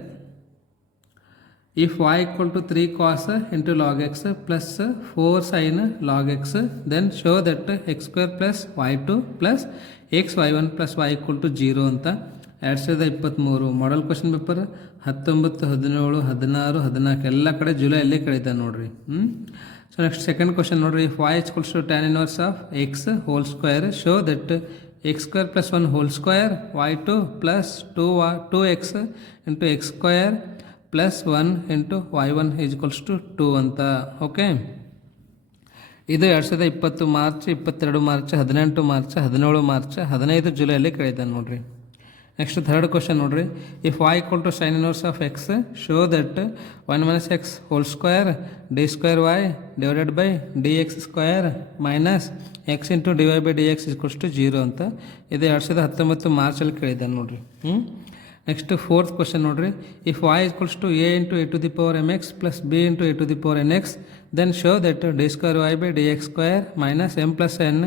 ಇಫ್ y equal to 3 cos into log x plus 4 sin log x then show that x square plus y2 plus xy1 plus y equal to 0 ಅಂತ. 2023 model question paper 19, 17, 16, 14 ಎಲ್ಲ ಕಡೆ ಜುಲೈಯಲ್ಲೇ ಕೇಳಿದ್ದಾನೆ ನೋಡ್ರಿ. ಸೊ ನೆಕ್ಸ್ಟ್ ಸೆಕೆಂಡ್ ಕ್ವಶನ್ ನೋಡ್ರಿ. If y equals to tan inverse of x whole square show that x square plus 1 whole square y2 plus 2x into x square plus 1 into y1 equals to 2 ಅಂತ. Okay, ಇದು 2020 March, 22 March, 18 March, 17 March, 15 ಜುಲೈಯಲ್ಲಿ ಕೇಳಿದ್ದಾನೆ ನೋಡ್ರಿ. Next third question ನೋಡ್ರಿ. If y equal to sine inverse of x show that 1 minus x whole square d square y divided by d x square minus x into d y by d x equals to 0 ಅಂತ. ಇದು 2019 ಮಾರ್ಚಲ್ಲಿ ಕೇಳಿದ್ದಾನೆ ನೋಡ್ರಿ. Next fourth question ನೋಡ್ರಿ. If y equals to a into a to the power mx plus b into a to the power nx then show that d square y by d x square minus m plus n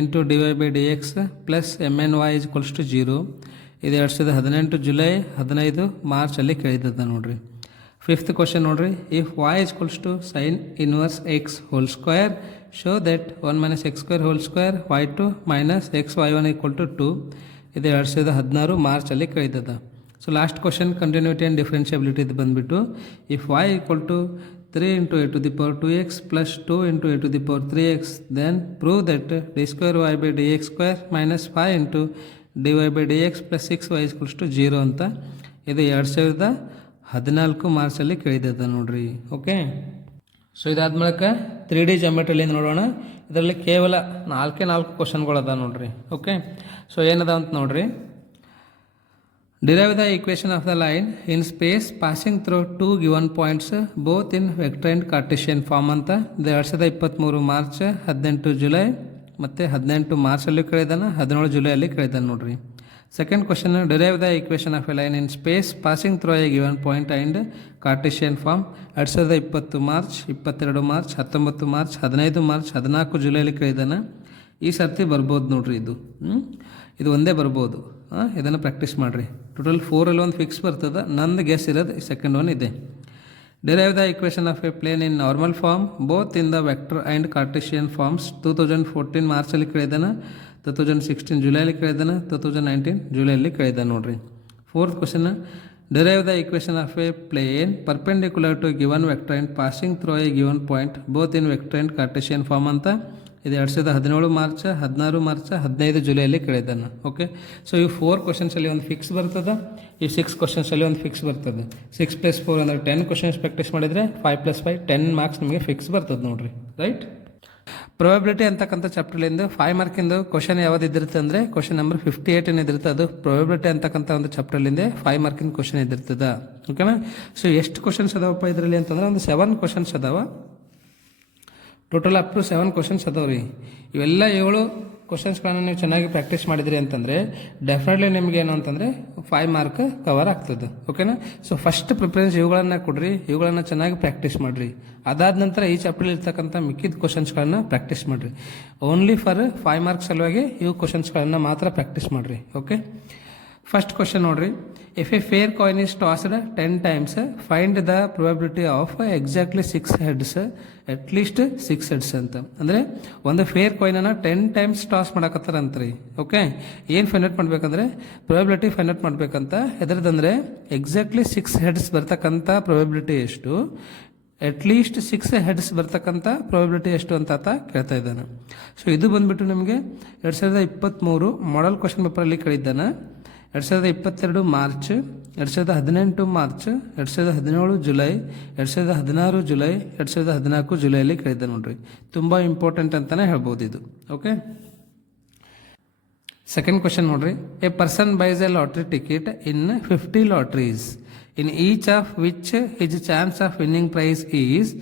into d y by d X plus mny equals to 0. ಇದು 2018 July, 15 ಮಾರ್ಚಲ್ಲಿ ಕೇಳಿದ್ದದ ನೋಡ್ರಿ. Fifth question ನೋಡ್ರಿ. If y equals to sine inverse x whole square show that 1 minus X square whole square y2 minus X y1 equal to 2. ಇದು 2016 ಮಾರ್ಚಲ್ಲಿ ಕೇಳಿದ್ದದ. So last question continuity and differentiability ಇದು ಬಂದುಬಿಟ್ಟು if y equal to 3 into A to the power 2x plus 2 into A to the power 3x then prove that d square y by d x square minus 5 into d y by d X plus 6y equals to 0 ಅಂತ. ಇದು 2014 ಮಾರ್ಚಲ್ಲಿ ಕೇಳಿದ್ದದ ನೋಡ್ರಿ. Okay, so ಇದಾದ ಮೂಲಕ 3D ಜಾಮೆಟ್ರಿಲಿಂದ ನೋಡೋಣ. ಇದರಲ್ಲಿ ಕೇವಲ 4 ಕ್ವಶನ್ಗಳದ ನೋಡ್ರಿ. ಓಕೆ, ಸೊ ಏನದ ಅಂತ ನೋಡ್ರಿ. Derive the equation of the line in space passing through 2 given points both in vector and Cartesian form ಅಂತ. ಇದು 2023 ಮಾರ್ಚ್, 18 ಜುಲೈ ಮತ್ತು 18 ಮಾರ್ಚಲ್ಲಿ ಕೇಳಿದಾನ, 17 ಜುಲೈಯಲ್ಲಿ ಕೇಳಿದಾನೆ ನೋಡ್ರಿ. Second question, derive the equation of a line in space passing through a given point and Cartesian form. 2020 March, 22 March, 19 March, 15 March, 14 ಜುಲೈಲಿ ಕೇಳಿದಾನೆ. ಈ ಸರ್ತಿ ಬರ್ಬೋದು ನೋಡ್ರಿ. ಇದು ಒಂದೇ ಬರ್ಬೋದು. ಇದನ್ನು ಪ್ರಾಕ್ಟೀಸ್ ಮಾಡಿರಿ. ಟೋಟಲ್ 4 ಒಂದು ಫಿಕ್ಸ್ ಬರ್ತದೆ. ನಂದು ಗೆಸ್ ಇರೋದು ಸೆಕೆಂಡ್ ಒನ್ ಇದೆ. Derive the equation of a plane in normal form both in the vector and Cartesian forms. 2014 ಮಾರ್ಚಲ್ಲಿ ಕೇಳಿದಾನೆ, 2016 ಜುಲೈಲಿ ಕೇಳಿದಾನೆ, 2019 ಜುಲೈಲಿ ಕೇಳಿದಾನೆ ನೋಡ್ರಿ. Fourth question, derive the equation of a plane perpendicular to given vector and passing through a given point both in vector and Cartesian form ಅಂತ. ಇದು 2017 March, 16 March, 15 ಜುಲೈಯಲ್ಲಿ ಕೇಳಿದ್ದಾನೆ. ಓಕೆ, ಸೊ ಈ 4 ಕ್ವಶನ್ಸಲ್ಲಿ ಒಂದು ಫಿಕ್ಸ್ ಬರ್ತದೆ, ಈ 6 ಕ್ವಶನ್ಸಲ್ಲಿ ಒಂದು ಫಿಕ್ಸ್ ಬರ್ತದೆ. 6 + 4 ಅಂದರೆ 10 ಕ್ವಶನ್ಸ್ ಪ್ರಾಕ್ಟೀಸ್ ಮಾಡಿದರೆ 5 + 5 10 ಮಾರ್ಕ್ಸ್ ನಿಮಗೆ ಫಿಕ್ಸ್ ಬರ್ತದೆ ನೋಡ್ರಿ. ರೈಟ್, ಪ್ರೊಬಬಿಲಿಟಿ ಅಂತಕ್ಕಂಥ ಚಾಪ್ಟರ್ಲಿಂದ 5 ಮಾರ್ಕಿಂದು ಕ್ವಶನ್ ಯಾವ್ದು ಇದಿರುತ್ತೆ ಅಂದರೆ ಕ್ವಶನ್ ನಂಬರ್ 58 ಏನಿದಿರುತ್ತೆ ಅದು ಪ್ರೊಬಬಿಲಿಟಿ ಅಂತಕ್ಕಂಥ ಒಂದು ಚಾಪ್ಟರ್ಲಿಂದ 5 ಮಾರ್ಕಿನ ಕ್ವಶನ್ ಇದಿರ್ತದೆ. ಓಕೆನಾ, ಸೊ ಎಷ್ಟು ಕ್ವಶನ್ಸ್ ಅದಾವಪ್ಪ ಇದರಲ್ಲಿ ಅಂತಂದ್ರೆ ಒಂದು 7 ಕ್ವಶನ್ಸ್ ಅದಾವ. ಟೋಟಲ್ ಅಪ್ ಟು 7 ಕ್ವಶನ್ಸ್ ಅದಾವ ರೀ. ಇವೆಲ್ಲ 7 ಕ್ವಶನ್ಸ್ಗಳನ್ನು ನೀವು ಚೆನ್ನಾಗಿ ಪ್ರಾಕ್ಟೀಸ್ ಮಾಡಿದ್ರಿ ಅಂತಂದರೆ ಡೆಫಿನೆಟ್ಲಿ ನಿಮ್ಗೆ ಏನು ಅಂತಂದರೆ 5 ಮಾರ್ಕ್ ಕವರ್ ಆಗ್ತದೆ. ಓಕೆನಾ, ಸೊ ಫಸ್ಟ್ ಪ್ರಿಫರೆನ್ಸ್ ಇವುಗಳನ್ನು ಕೊಡ್ರಿ, ಇವುಗಳನ್ನು ಚೆನ್ನಾಗಿ ಪ್ರಾಕ್ಟೀಸ್ ಮಾಡಿರಿ. ಅದಾದ ನಂತರ ಈ ಚಾಪ್ಟರ್ಲಿ ಇರ್ತಕ್ಕಂಥ ಮಿಕ್ಕಿದ ಕ್ವಶನ್ಸ್ಗಳನ್ನು ಪ್ರಾಕ್ಟೀಸ್ ಮಾಡಿರಿ. ಓನ್ಲಿ ಫಾರ್ 5 ಮಾರ್ಕ್ಸ್ ಸಲುವಾಗಿ ಇವು ಕ್ವಶನ್ಸ್ಗಳನ್ನು ಮಾತ್ರ ಪ್ರಾಕ್ಟೀಸ್ ಮಾಡಿರಿ. ಓಕೆ, ಫಸ್ಟ್ ಕ್ವಶನ್ ನೋಡ್ರಿ. If A fair coin is tossed 10 times find the probability of exactly 6 heads at least 6 heads ಅಂತ. ಅಂದರೆ ಒಂದು ಫೇರ್ ಕಾಯಿನನ್ನು 10 ಟೈಮ್ಸ್ ಟಾಸ್ ಮಾಡಕತ್ತಾರಂತ್ರಿ. ಓಕೆ, ಏನು ಫೈಂಡ್ ಔಟ್ ಮಾಡ್ಬೇಕಂದ್ರೆ ಪ್ರೊಬಬಿಲಿಟಿ ಫೈಂಡ್ ಔಟ್ ಮಾಡ್ಬೇಕಂತ. ಎದ್ರದಂದ್ರೆ ಎಕ್ಸಾಕ್ಟ್ಲಿ 6 ಹೆಡ್ಸ್ ಬರ್ತಕ್ಕಂಥ probability ಎಷ್ಟು, at least 6 heads ಬರ್ತಕ್ಕಂಥ ಪ್ರೊಬಬಿಲಿಟಿ ಎಷ್ಟು ಅಂತ ಕೇಳ್ತಾ ಇದ್ದಾನೆ. ಸೊ ಇದು ಬಂದ್ಬಿಟ್ಟು ನಿಮಗೆ 2023 ಮಾಡೆಲ್ ಕ್ವಶನ್ ಪೇಪರಲ್ಲಿ ಕೇಳಿದ್ದಾನೆ. 2022 ಮಾರ್ಚ್, 2018 ಮಾರ್ಚ್, 2017 ಜುಲೈ, 2016 ಜುಲೈ, 2014 ಜುಲೈಯಲ್ಲಿ ಕೇಳಿದ್ದೆ ನೋಡ್ರಿ. ತುಂಬ ಇಂಪಾರ್ಟೆಂಟ್ ಅಂತಲೇ ಹೇಳ್ಬೋದು ಇದು. ಓಕೆ, ಸೆಕೆಂಡ್ ಕ್ವಶನ್ ನೋಡ್ರಿ. A person buys a lottery ticket in 50 lotteries in each of which his chance of winning prize is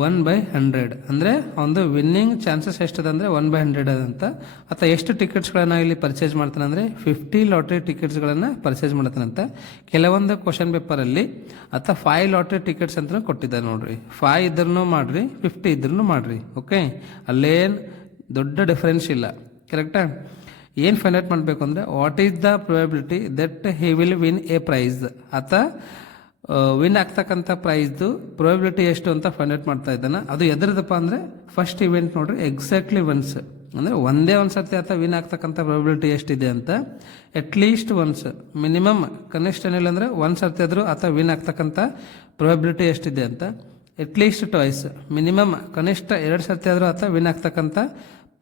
1/100. ಅಂದರೆ ಒಂದು ವಿನ್ನಿಂಗ್ ಚಾನ್ಸಸ್ ಎಷ್ಟದ ಅಂದರೆ 1/100 ಅದಂತ. ಅಥವಾ ಎಷ್ಟು ಟಿಕೆಟ್ಸ್ಗಳನ್ನು ಇಲ್ಲಿ ಪರ್ಚೇಸ್ ಮಾಡ್ತಾನೆ ಅಂದರೆ 50 ಲಾಟ್ರಿ ಟಿಕೆಟ್ಸ್ಗಳನ್ನು ಪರ್ಚೇಸ್ ಮಾಡ್ತಾನಂತ. ಕೆಲವೊಂದು ಕ್ವಶನ್ ಪೇಪರಲ್ಲಿ ಅಥವಾ 5 ಲಾಟ್ರಿ ಟಿಕೆಟ್ಸ್ ಅಂತ ಕೊಟ್ಟಿದ್ದಾರೆ ನೋಡ್ರಿ. 5 ಇದ್ರೂ ಮಾಡ್ರಿ, 50 ಇದ್ರೂ ಮಾಡ್ರಿ. ಓಕೆ, ಅಲ್ಲೇನು ದೊಡ್ಡ ಡಿಫರೆನ್ಸ್ ಇಲ್ಲ. ಕರೆಕ್ಟಾ? ಏನು ಫೈಂಡ್ ಔಟ್ ಮಾಡಬೇಕು ಅಂದರೆ what is the probability that he will win a prize, ಅಥವಾ ವಿನ್ ಆಗ್ತಕ್ಕಂಥ ಪ್ರೈಸ್ದು ಪ್ರೊಬಬಿಲಿಟಿ ಎಷ್ಟು ಅಂತ ಫೈಂಡ್ ಔಟ್ ಮಾಡ್ತಾ ಇದ್ದಾನೆ. ಅದು ಎದ್ರದಪ್ಪ ಅಂದರೆ ಫಸ್ಟ್ ಇವೆಂಟ್ ನೋಡ್ರಿ, ಎಕ್ಸಾಕ್ಟ್ಲಿ ಒನ್ಸ್ ಅಂದರೆ ಒಂದೇ ಒಂದು ಸರ್ತಿ ಅಥವಾ ವಿನ್ ಆಗ್ತಕ್ಕಂಥ ಪ್ರೊಬಬಿಲಿಟಿ ಎಷ್ಟಿದೆ ಅಂತ. ಅಟ್ಲೀಸ್ಟ್ ಒನ್ಸ್, ಮಿನಿಮಮ್ ಕನಿಷ್ಠ ಏನಿಲ್ಲ ಅಂದರೆ ಒಂದು ಸರ್ತಿ ಆದರೂ ಅಥವಾ ವಿನ್ ಆಗ್ತಕ್ಕಂಥ ಪ್ರೊಬಬಿಲಿಟಿ ಎಷ್ಟಿದೆ ಅಂತ. ಅಟ್ಲೀಸ್ಟ್ ಟಾಯ್ಸ್, ಮಿನಿಮಮ್ ಕನಿಷ್ಠ 2 ಸರ್ತಿ ಆದರೂ ಅಥವಾ ವಿನ್ ಆಗ್ತಕ್ಕಂಥ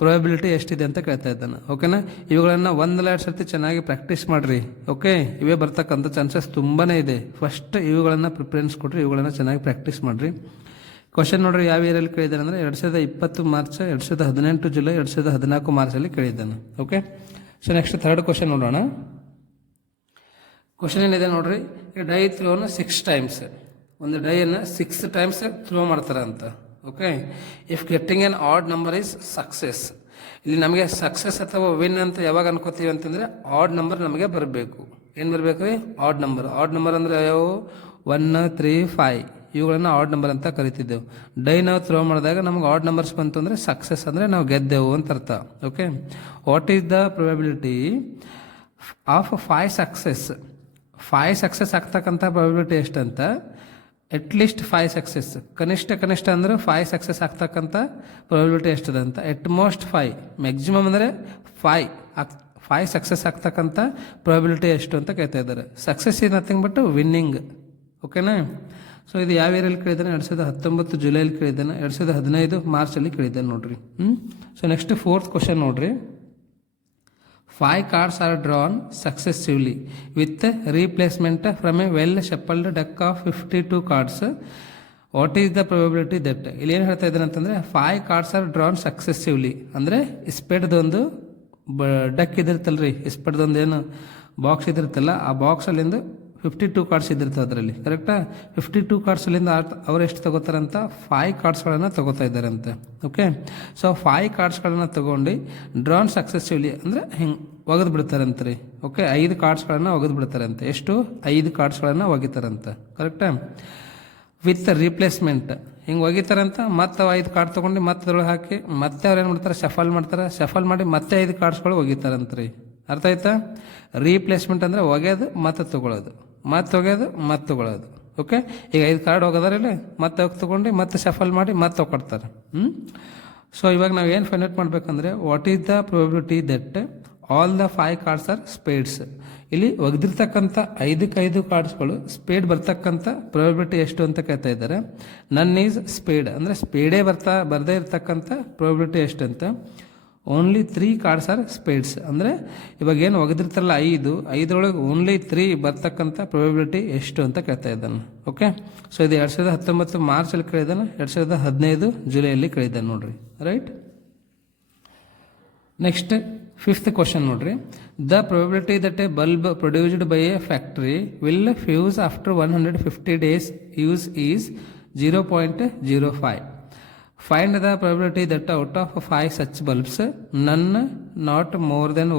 ಪ್ರೊಬಬಿಲಿಟಿ ಎಷ್ಟಿದೆ ಅಂತ ಕೇಳ್ತಾ ಇದ್ದಾನೆ. ಓಕೆನಾ, ಇವುಗಳನ್ನು 1-2 ಸರ್ತಿ ಚೆನ್ನಾಗಿ ಪ್ರಾಕ್ಟೀಸ್ ಮಾಡಿರಿ. ಓಕೆ, ಇವೇ ಬರ್ತಕ್ಕಂಥ ಚಾನ್ಸಸ್ ತುಂಬಾ ಇದೆ. ಫಸ್ಟ್ ಇವುಗಳನ್ನು ಪ್ರಿಫರೆನ್ಸ್ ಕೊಡ್ರಿ, ಇವುಗಳನ್ನು ಚೆನ್ನಾಗಿ ಪ್ರಾಕ್ಟೀಸ್ ಮಾಡಿರಿ. ಕ್ವಶನ್ ನೋಡ್ರಿ, ಯಾವ ಇಯರಲ್ಲಿ ಕೇಳಿದ್ದಾನೆ ಅಂದರೆ 2020 ಮಾರ್ಚ್, 2018 ಜುಲೈ, 2014 ಮಾರ್ಚಲ್ಲಿ ಕೇಳಿದ್ದಾನೆ. Okay, so next third question ನೋಡೋಣ. ಕ್ವಶನ್ ಏನಿದೆ ನೋಡ್ರಿ. ಡೈ ಥ್ರೋನ 6 ಟೈಮ್ಸ್, ಒಂದು ಡೈಯನ್ನು 6 ಟೈಮ್ಸ್ ಥ್ರೋ ಮಾಡ್ತಾರೆ ಅಂತ. Okay, if getting N odd number is success. ಇಲ್ಲಿ ನಮಗೆ ಸಕ್ಸಸ್ ಅಥವಾ ವಿನ್ ಅಂತ ಯಾವಾಗ ಅನ್ಕೋತೀವಿ ಅಂತಂದರೆ ಆಡ್ ನಂಬರ್ ನಮಗೆ ಬರಬೇಕು. ಏನು ಬರಬೇಕು ರೀ? Odd number. ಆಡ್ ನಂಬರ್ ಅಂದರೆ ಯಾವ? 1, 3, 5 ಇವುಗಳನ್ನು ಆಡ್ ನಂಬರ್ ಅಂತ ಕರಿತಿದ್ದೆವು. ಡೈ ನಾವು ಥ್ರೋ ಮಾಡಿದಾಗ ನಮ್ಗೆ ಆಡ್ ನಂಬರ್ಸ್ ಬಂತು ಅಂದರೆ ಸಕ್ಸಸ್ ಅಂದರೆ ನಾವು ಗೆದ್ದೆವು ಅಂತ ಅರ್ಥ. Okay, what is the probability of 5 success? 5 success ಆಗ್ತಕ್ಕಂಥ ಪ್ರೊಬಬಿಲಿಟಿ ಎಷ್ಟಂತ ಅಟ್ಲೀಸ್ಟ್ 5 ಸಕ್ಸಸ್, ಕನಿಷ್ಠ ಅಂದ್ರೆ 5 ಸಕ್ಸಸ್ ಆಗ್ತಕ್ಕಂಥ ಪ್ರಾಬಿಲಿಟಿ ಎಷ್ಟಿದೆ ಅಂತ. ಎಟ್ ಮೋಸ್ಟ್ 5, ಮ್ಯಾಕ್ಸಿಮಮ್ ಅಂದರೆ 5 ಸಕ್ಸಸ್ ಆಗ್ತಕ್ಕಂಥ ಪ್ರಾಬಿಲಿಟಿ ಎಷ್ಟು ಅಂತ ಕೇಳ್ತಾ ಇದ್ದಾರೆ. Success is nothing but winning. ಓಕೆನಾ? ಸೊ ಇದು ಯಾವ ಇಯರಲ್ಲಿ ಕೇಳಿದ್ದಾನೆ? 2019 ಜುಲೈಲಿ ಕೇಳಿದ್ದಾನೆ, 2015 ಮಾರ್ಚಲ್ಲಿ ಕೇಳಿದ್ದಾನೆ ನೋಡ್ರಿ. ಸೊ ನೆಕ್ಸ್ಟ್ 4th ಕ್ವಶನ್ ನೋಡ್ರಿ. 5 cards are drawn successively with replacement from a well shuffled deck of 52 cards. What is the probability that? ಇಲ್ಲಿ ಏನು ಹೇಳ್ತಾ ಇದ್ದಾನೆ ಅಂತಂದರೆ 5 cards are drawn successively ಅಂದರೆ ಇಸ್ಪೆಡ್ದೊಂದು ಡಕ್ ಇದಿರ್ತಲ್ರಿ, ಇಸ್ಪೆಡ್ದೊಂದು ಏನು ಬಾಕ್ಸ್ ಇದಿರ್ತಲ್ಲ, ಆ ಬಾಕ್ಸಲ್ಲಿಂದ 52 ಕಾರ್ಡ್ಸ್ ಇದ್ದಿರ್ತವೆ ಅದರಲ್ಲಿ. ಕರೆಕ್ಟಾ? 52 ಕಾರ್ಡ್ಸಲ್ಲಿಂದ ಅವ್ರು ಎಷ್ಟು ತಗೋತಾರಂತ? 5 ಕಾರ್ಡ್ಸ್ಗಳನ್ನು ತಗೋತಾ ಇದ್ದಾರಂತೆ. ಓಕೆ, ಸೊ 5 ಕಾರ್ಡ್ಸ್ಗಳನ್ನು ತಗೊಂಡು ಡ್ರಾನ್ ಸಕ್ಸೆಸಿವ್ಲಿ ಅಂದರೆ ಹಿಂಗೆ ಒಗೆದು ಬಿಡ್ತಾರಂತೆ ರೀ. ಓಕೆ, 5 ಕಾರ್ಡ್ಸ್ಗಳನ್ನು ಒಗೆದು ಬಿಡ್ತಾರಂತೆ. ಎಷ್ಟು? 5 ಕಾರ್ಡ್ಸ್ಗಳನ್ನು ಒಗಿತಾರಂತೆ. ಕರೆಕ್ಟಾ? ವಿತ್ ರೀಪ್ಲೇಸ್ಮೆಂಟ್ ಹಿಂಗೆ ಒಗಿತಾರಂತ. ಮತ್ತೆ 5 ಕಾರ್ಡ್ ತೊಗೊಂಡು ಮತ್ತೆ ಅದ್ರೊಳಗೆ ಹಾಕಿ ಮತ್ತೆ ಅವ್ರು ಏನು ಮಾಡ್ತಾರೆ? ಶಫಲ್ ಮಾಡಿ ಮತ್ತೆ 5 ಕಾರ್ಡ್ಸ್ಗಳು ಒಗಿತಾರಂತ ರೀ. ಅರ್ಥ ಆಯ್ತಾ? ರೀಪ್ಲೇಸ್ಮೆಂಟ್ ಅಂದರೆ ಒಗೆಯೋದು ಮತ್ತೆ ತೊಗೊಳೋದು, ಮತ್ತೆ ಒಗೆಯೋದು ಮತ್ತೆ ತೊಗೊಳೋದು. ಓಕೆ, ಈಗ 5 ಕಾರ್ಡ್ ಹೋಗೋದಾರಲ್ಲಿ ಮತ್ತೆ ಹೋಗಿ ತೊಗೊಂಡು ಮತ್ತೆ ಶಫಲ್ ಮಾಡಿ ಮತ್ತೆ ತೊಗೊಡ್ತಾರೆ. ಸೊ ಇವಾಗ ನಾವು ಏನು ಫೈಂಡ್ ಔಟ್ ಮಾಡಬೇಕಂದ್ರೆ what is the probability that all the 5 cards are spades. ಇಲ್ಲಿ ಒಗೆದಿರ್ತಕ್ಕಂಥ 5 ಕಾರ್ಡ್ಸ್ಗಳು ಸ್ಪೇಡ್ ಬರ್ತಕ್ಕಂಥ ಪ್ರೊಬಬಿಲಿಟಿ ಎಷ್ಟು ಅಂತ ಕೇಳ್ತಾ ಇದ್ದಾರೆ. ನನ್ ಈಸ್ ಸ್ಪೇಡ್ ಅಂದರೆ ಸ್ಪೇಡೇ ಬರದೇ ಇರ್ತಕ್ಕಂಥ ಪ್ರೊಬಬಿಲಿಟಿ ಎಷ್ಟು ಅಂತ. ಓನ್ಲಿ 3 ಕಾರ್ಡ್ಸ್ ಆರ್ ಸ್ಪೇಡ್ಸ್ ಅಂದರೆ ಇವಾಗ ಏನು ಒಗೆದಿರ್ತಾರಲ್ಲ 5 ಓನ್ಲಿ 3 ಬರ್ತಕ್ಕಂಥ ಪ್ರೊಬಬಿಲಿಟಿ ಎಷ್ಟು ಅಂತ ಕೇಳ್ತಾ ಇದ್ದಾನೆ. ಓಕೆ, ಸೊ ಇದು 2019 ಮಾರ್ಚಲ್ಲಿ ಕೇಳಿದ್ದಾನೆ, 2015 ಜುಲೈಯಲ್ಲಿ ಕೇಳಿದ್ದಾನೆ ನೋಡ್ರಿ. ರೈಟ್. ನೆಕ್ಸ್ಟ್ 5th ಕ್ವಶನ್ ನೋಡ್ರಿ. The probability that A bulb produced by A factory will fuse after 150 days use is 0.05. Find the probability that out of 5 such bulbs, none, not more than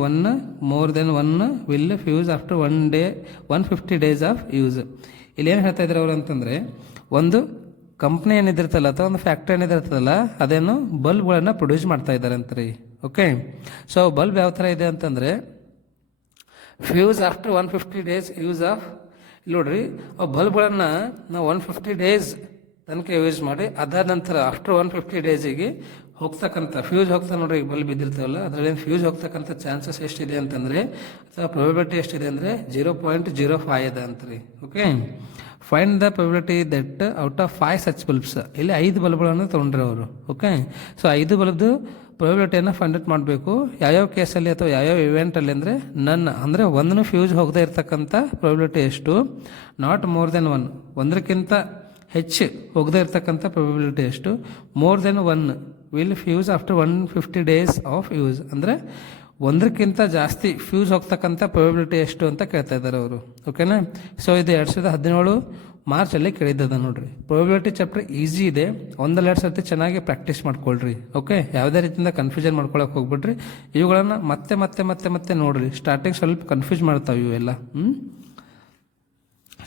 one will fuse after 150 days of use. ಇಲ್ಲಿ ಏನು ಹೇಳ್ತಾ ಇದ್ದಾರೆ ಅವರು ಅಂತಂದರೆ, ಒಂದು company ಏನಿದಿರ್ತಲ್ಲ ಅಥವಾ ಒಂದು factory ಏನಿದಿರ್ತದಲ್ಲ ಅದೇನು ಬಲ್ಬ್ಗಳನ್ನು ಪ್ರೊಡ್ಯೂಸ್ ಮಾಡ್ತಾ ಇದ್ದಾರೆ ಅಂತ ರೀ. ಓಕೆ, ಸೊ ಬಲ್ಬ್ ಯಾವ ಥರ ಇದೆ ಅಂತಂದರೆ fuse after 150 days use of. ಇಲ್ಲಿ ನೋಡ್ರಿ, ಆ ಬಲ್ಬ್ಗಳನ್ನು ನಾವು 150 days ತನಕ ಯೂಸ್ ಮಾಡಿ ಅದಾದ ನಂತರ ಆಫ್ಟರ್ 150 days ಹೋಗ್ತಕ್ಕಂಥ ಫ್ಯೂಸ್ ಹೋಗ್ತಾ ನೋಡ್ರಿ, ಬಲ್ಬ್ ಇದ್ದಿರ್ತಾವಲ್ಲ ಅದರಲ್ಲಿ ಫ್ಯೂಸ್ ಹೋಗ್ತಕ್ಕಂಥ ಚಾನ್ಸಸ್ ಎಷ್ಟಿದೆ ಅಂತಂದರೆ ಅಥವಾ ಪ್ರೊಬಬಿಲಿಟಿ ಎಷ್ಟಿದೆ ಅಂದರೆ 0.05 ಇದೆ ಅಂತ ರೀ. Okay, find the probability that out of 5 such bulbs. ಇಲ್ಲಿ 5 ಬಲ್ಬ್ಗಳನ್ನು ತೊಗೊಂಡ್ರೆ ಅವರು. ಓಕೆ, ಸೊ 5 ಬಲ್ಬ್ದು ಪ್ರೊಬಬಿಲಿಟಿಯನ್ನು ಫೈಂಡ್ ಔಟ್ ಮಾಡಬೇಕು. ಯಾವ್ಯಾವ ಕೇಸಲ್ಲಿ ಅಥವಾ ಯಾವ್ಯಾವ ಇವೆಂಟಲ್ಲಿ ಅಂದರೆ ಅಂದರೆ ಒಂದನ್ನು ಫ್ಯೂಸ್ ಹೋಗದೇ ಇರ್ತಕ್ಕಂಥ ಪ್ರೊಬಬಿಲಿಟಿ ಎಷ್ಟು, ನಾಟ್ ಮೋರ್ ದೆನ್ 1 ಒಂದಕ್ಕಿಂತ ಹೆಚ್ಚು ಹೋಗದೇ ಇರ್ತಕ್ಕಂಥ ಪ್ರೊಬಬಿಲಿಟಿ ಎಷ್ಟು, more than 1 will fuse after 150 days of use ಅಂದರೆ ಒಂದಕ್ಕಿಂತ ಜಾಸ್ತಿ ಫ್ಯೂಸ್ ಹೋಗ್ತಕ್ಕಂಥ ಪ್ರೊಬಬಿಲಿಟಿ ಎಷ್ಟು ಅಂತ ಕೇಳ್ತಾ ಇದ್ದಾರೆ ಅವರು. ಓಕೆನಾ? ಸೊ ಇದು 2017 ಮಾರ್ಚಲ್ಲಿ ಕೇಳಿದ್ದದ ನೋಡ್ರಿ. ಪ್ರೊಬಬಿಲಿಟಿ ಚಾಪ್ಟರ್ ಈಸಿ ಇದೆ, 1-2 ಸರ್ತಿ ಚೆನ್ನಾಗಿ ಪ್ರಾಕ್ಟೀಸ್ ಮಾಡ್ಕೊಳ್ರಿ. ಓಕೆ, ಯಾವುದೇ ರೀತಿಯಿಂದ ಕನ್ಫ್ಯೂಷನ್ ಮಾಡ್ಕೊಳಕ್ಕೆ ಹೋಗ್ಬಿಡ್ರಿ. ಇವುಗಳನ್ನು ಮತ್ತೆ ಮತ್ತೆ ಮತ್ತೆ ಮತ್ತೆ ನೋಡ್ರಿ. ಸ್ಟಾರ್ಟಿಂಗ್ ಸ್ವಲ್ಪ ಕನ್ಫ್ಯೂಸ್ ಮಾಡ್ತಾವೆ ಇವೆಲ್ಲ.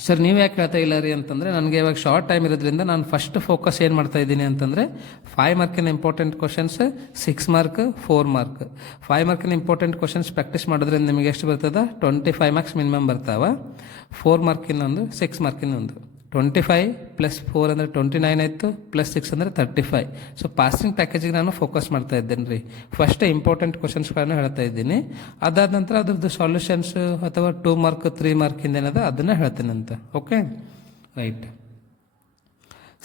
ಸರ್ ನೀವು ಯಾಕೆ ಹೇಳ್ತಾ ಇಲ್ಲ ರೀ ಅಂತಂದರೆ, ನನಗೆ ಇವಾಗ ಶಾರ್ಟ್ ಟೈಮ್ ಇರೋದ್ರಿಂದ ನಾನು ಫಸ್ಟ್ ಫೋಕಸ್ ಏನು ಮಾಡ್ತಾ ಇದ್ದೀನಿ ಅಂತಂದರೆ 5 ಮಾರ್ಕಿನ ಇಂಪಾರ್ಟೆಂಟ್ ಕ್ವಶನ್ಸ್, 6 ಮಾರ್ಕ್, 4 ಮಾರ್ಕ್. 5 ಮಾರ್ಕಿನ ಇಂಪಾರ್ಟೆಂಟ್ ಕ್ವಶನ್ಸ್ ಪ್ರಾಕ್ಟೀಸ್ ಮಾಡೋದ್ರಿಂದ ನಿಮಗೆ ಎಷ್ಟು ಬರ್ತದೆ? 25 ಮಾರ್ಕ್ಸ್ ಮಿನಿಮಮ್ ಬರ್ತಾವ. 4 ಮಾರ್ಕಿನ ಒಂದು, 6 ಮಾರ್ಕಿನ ಒಂದು. 25 + 4 ಅಂದರೆ 29 ಆಯಿತು, +6 ಅಂದರೆ 35. ಸೊ ಪಾಸಿಂಗ್ ಪ್ಯಾಕೇಜಿಗೆ ನಾನು ಫೋಕಸ್ ಮಾಡ್ತಾ ಇದ್ದೇನೆ ರೀ. ಫಸ್ಟ್ ಇಂಪಾರ್ಟೆಂಟ್ ಕ್ವಶನ್ಸ್ಗಳನ್ನು ಹೇಳ್ತಾ ಇದ್ದೀನಿ, ಅದಾದ ನಂತರ ಅದ್ರದ್ದು ಸಾಲ್ಯೂಷನ್ಸ್ ಅಥವಾ 2 ಮಾರ್ಕ್ 3 ಮಾರ್ಕಿಂದ ಏನದ ಅದನ್ನು ಹೇಳ್ತೇನೆ ಅಂತ. Okay, right.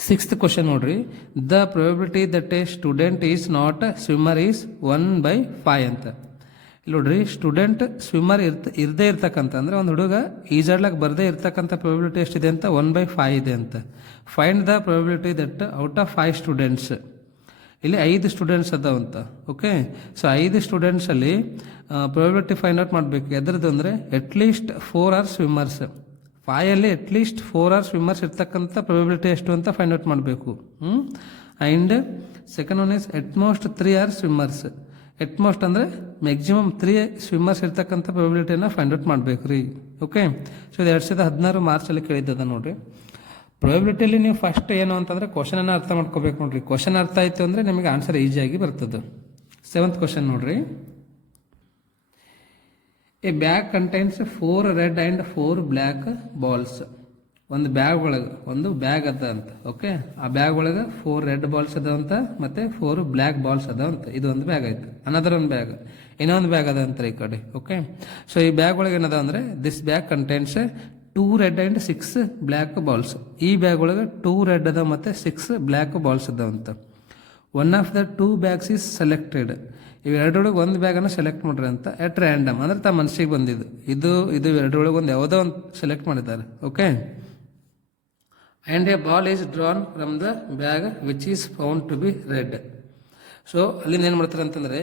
6th ಕ್ವಶನ್ ನೋಡ್ರಿ. The probability that A student is not swimmer is 1/5 ಅಂತ. ಇಲ್ಲಿ ನೋಡ್ರಿ, ಸ್ಟೂಡೆಂಟ್ ಸ್ವಿಮ್ಮರ್ ಇರದೇ ಇರ್ತಕ್ಕಂಥ ಅಂದರೆ ಒಂದು ಹುಡುಗ ಈಜಾಡ್ಲಕ್ಕೆ ಬರದೇ ಇರ್ತಕ್ಕಂಥ ಪ್ರೊಬಬಿಲಿಟಿ ಎಷ್ಟಿದೆ ಅಂತ 1/5 ಇದೆ ಅಂತ. Find the probability that out of 5 students. ಇಲ್ಲಿ 5 ಸ್ಟೂಡೆಂಟ್ಸ್ ಅದಾವಂತ. ಓಕೆ, ಸೊ 5 ಸ್ಟೂಡೆಂಟ್ಸಲ್ಲಿ ಪ್ರೊಬಬಿಲಿಟಿ ಫೈಂಡ್ ಔಟ್ ಮಾಡಬೇಕು. ಎದ್ರದ್ದು ಅಂದರೆ ಅಟ್ಲೀಸ್ಟ್ 4 ಆರ್ ಸ್ವಿಮ್ಮರ್ಸ್. 5ಅಲ್ಲಿ ಅಟ್ಲೀಸ್ಟ್ 4 ಆರ್ ಸ್ವಿಮ್ಮರ್ಸ್ ಇರ್ತಕ್ಕಂಥ ಪ್ರೊಬಬಿಲಿಟಿ ಎಷ್ಟು ಅಂತ ಫೈಂಡ್ ಔಟ್ ಮಾಡಬೇಕು. And second one is at most 3 are swimmers. At most ಅಂದರೆ ಮ್ಯಾಕ್ಸಿಮಮ್ 3 ಸ್ವಿಮ್ಮರ್ಸ್ ಇರ್ತಕ್ಕಂಥ ಪ್ರೊಬಬಿಲಿಟಿಯನ್ನು ಫೈಂಡ್ ಔಟ್ ಮಾಡಬೇಕು ರೀ. ಓಕೆ, ಸೊ ಇದು 2016 ಮಾರ್ಚಲ್ಲಿ ಕೇಳಿದ್ದದ ನೋಡ್ರಿ. ಪ್ರೊಬಬಿಲಿಟಿಯಲ್ಲಿ ನೀವು ಫಸ್ಟ್ ಏನು ಅಂತಂದರೆ ಕ್ವಶನನ್ನು ಅರ್ಥ ಮಾಡ್ಕೋಬೇಕು ನೋಡ್ರಿ. ಕ್ವಶನ್ ಅರ್ಥ ಆಯಿತು ಅಂದರೆ ನಿಮಗೆ ಆನ್ಸರ್ ಈಸಿಯಾಗಿ ಬರ್ತದೆ. 7th ಕ್ವಶನ್ ನೋಡ್ರಿ. A bag contains 4 red and 4 black balls. ಒಂದು ಬ್ಯಾಗ್ ಒಳಗೆ ಒಂದು ಬ್ಯಾಗ್ ಅದ ಅಂತ. ಓಕೆ, ಆ ಬ್ಯಾಗ್ ಒಳಗೆ 4 ರೆಡ್ ಬಾಲ್ಸ್ ಅದಾವಂತ ಮತ್ತು 4 ಬ್ಲ್ಯಾಕ್ ಬಾಲ್ಸ್ ಅದಾವಂತ. ಇದು ಒಂದು ಬ್ಯಾಗ್ ಆಯ್ತು. ಅನದರ್ ಒಂದು ಬ್ಯಾಗ್, ಇನ್ನೊಂದು ಬ್ಯಾಗ್ ಅದ ಅಂತ ಈ ಕಡೆ. ಓಕೆ, ಸೊ ಈ ಬ್ಯಾಗ್ ಒಳಗೆ ಏನದ ಅಂದರೆ this bag contains 2 red and 6 black balls. ಈ ಬ್ಯಾಗ್ ಒಳಗೆ 2 ರೆಡ್ ಅದ ಮತ್ತು 6 ಬ್ಲ್ಯಾಕ್ ಬಾಲ್ಸ್ ಅದಾವಂತ. One of the 2 bags is selected. ಇವೆರಡರೊಳಗೆ ಒಂದು ಬ್ಯಾಗನ್ನು ಸೆಲೆಕ್ಟ್ ಮಾಡ್ರಿ ಅಂತ ಎಟ್ ರ್ಯಾಂಡಮ್, ಅಂದ್ರೆ ತಮ್ಮ ಮನಸ್ಸಿಗೆ ಬಂದಿದ್ದು ಇದು ಎರಡರೊಳಗೆ ಒಂದು ಯಾವುದೋ ಒಂದು ಸೆಲೆಕ್ಟ್ ಮಾಡಿದ್ದಾರೆ. Okay, and a ball is drawn from the bag which is found to be red. So ಅಲ್ಲಿಂದ ಏನು ಮಾಡ್ತಾರೆ ಅಂತಂದರೆ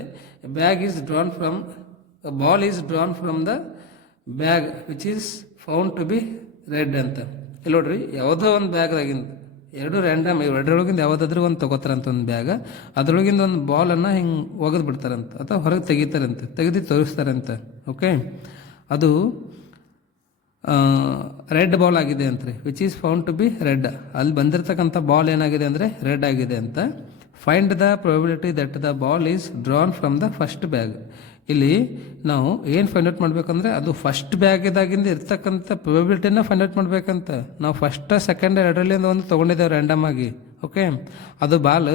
bag is drawn from ball is drawn from the bag which is found to be red ಅಂತ. ಇಲ್ಲಿ ನೋಡ್ರಿ, ಯಾವುದೋ ಒಂದು ಬ್ಯಾಗ್ದಾಗಿಂದ ಎರಡು ರ್ಯಾಂಡಮ್ ಎರಡರೊಳಗಿಂದ ಯಾವುದಾದ್ರೂ ಒಂದು ತೊಗೋತಾರಂತ ಒಂದು ಬ್ಯಾಗ್, ಅದರೊಳಗಿಂದ ಒಂದು ಬಾಲನ್ನು ಹಿಂಗೆ ಒಗೆದು ಬಿಡ್ತಾರಂತ ಅಥವಾ ಹೊರಗೆ ತೆಗಿತಾರಂತೆ, ತೆಗೆದು ತೋರಿಸ್ತಾರಂತೆ. ಓಕೆ, ಅದು ರೆಡ್ ಬಾಲ್ ಆಗಿದೆ ಅಂತ್ರಿ, which is found to be red. ಅಲ್ಲಿ ಬಂದಿರತಕ್ಕಂಥ ಬಾಲ್ ಏನಾಗಿದೆ ಅಂದರೆ ರೆಡ್ ಆಗಿದೆ ಅಂತ. Find the probability that the ball is drawn from the first bag. ಇಲ್ಲಿ ನಾವು ಏನು ಫೈಂಡ್ ಔಟ್ ಮಾಡ್ಬೇಕಂದ್ರೆ ಅದು ಫಸ್ಟ್ ಬ್ಯಾಗಿದಾಗಿಂದ ಇರ್ತಕ್ಕಂಥ ಪ್ರೊಬಬಿಲಿಟಿನ ಫೈಂಡ್ ಔಟ್ ಮಾಡ್ಬೇಕಂತ. ನಾವು ಫಸ್ಟ್ ಸೆಕೆಂಡ್ ಎರಡರಲ್ಲಿ ಒಂದು ತೊಗೊಂಡಿದ್ದೇವೆ ರ್ಯಾಂಡಮ್ ಆಗಿ. ಓಕೆ, ಅದು ಬಾಲ್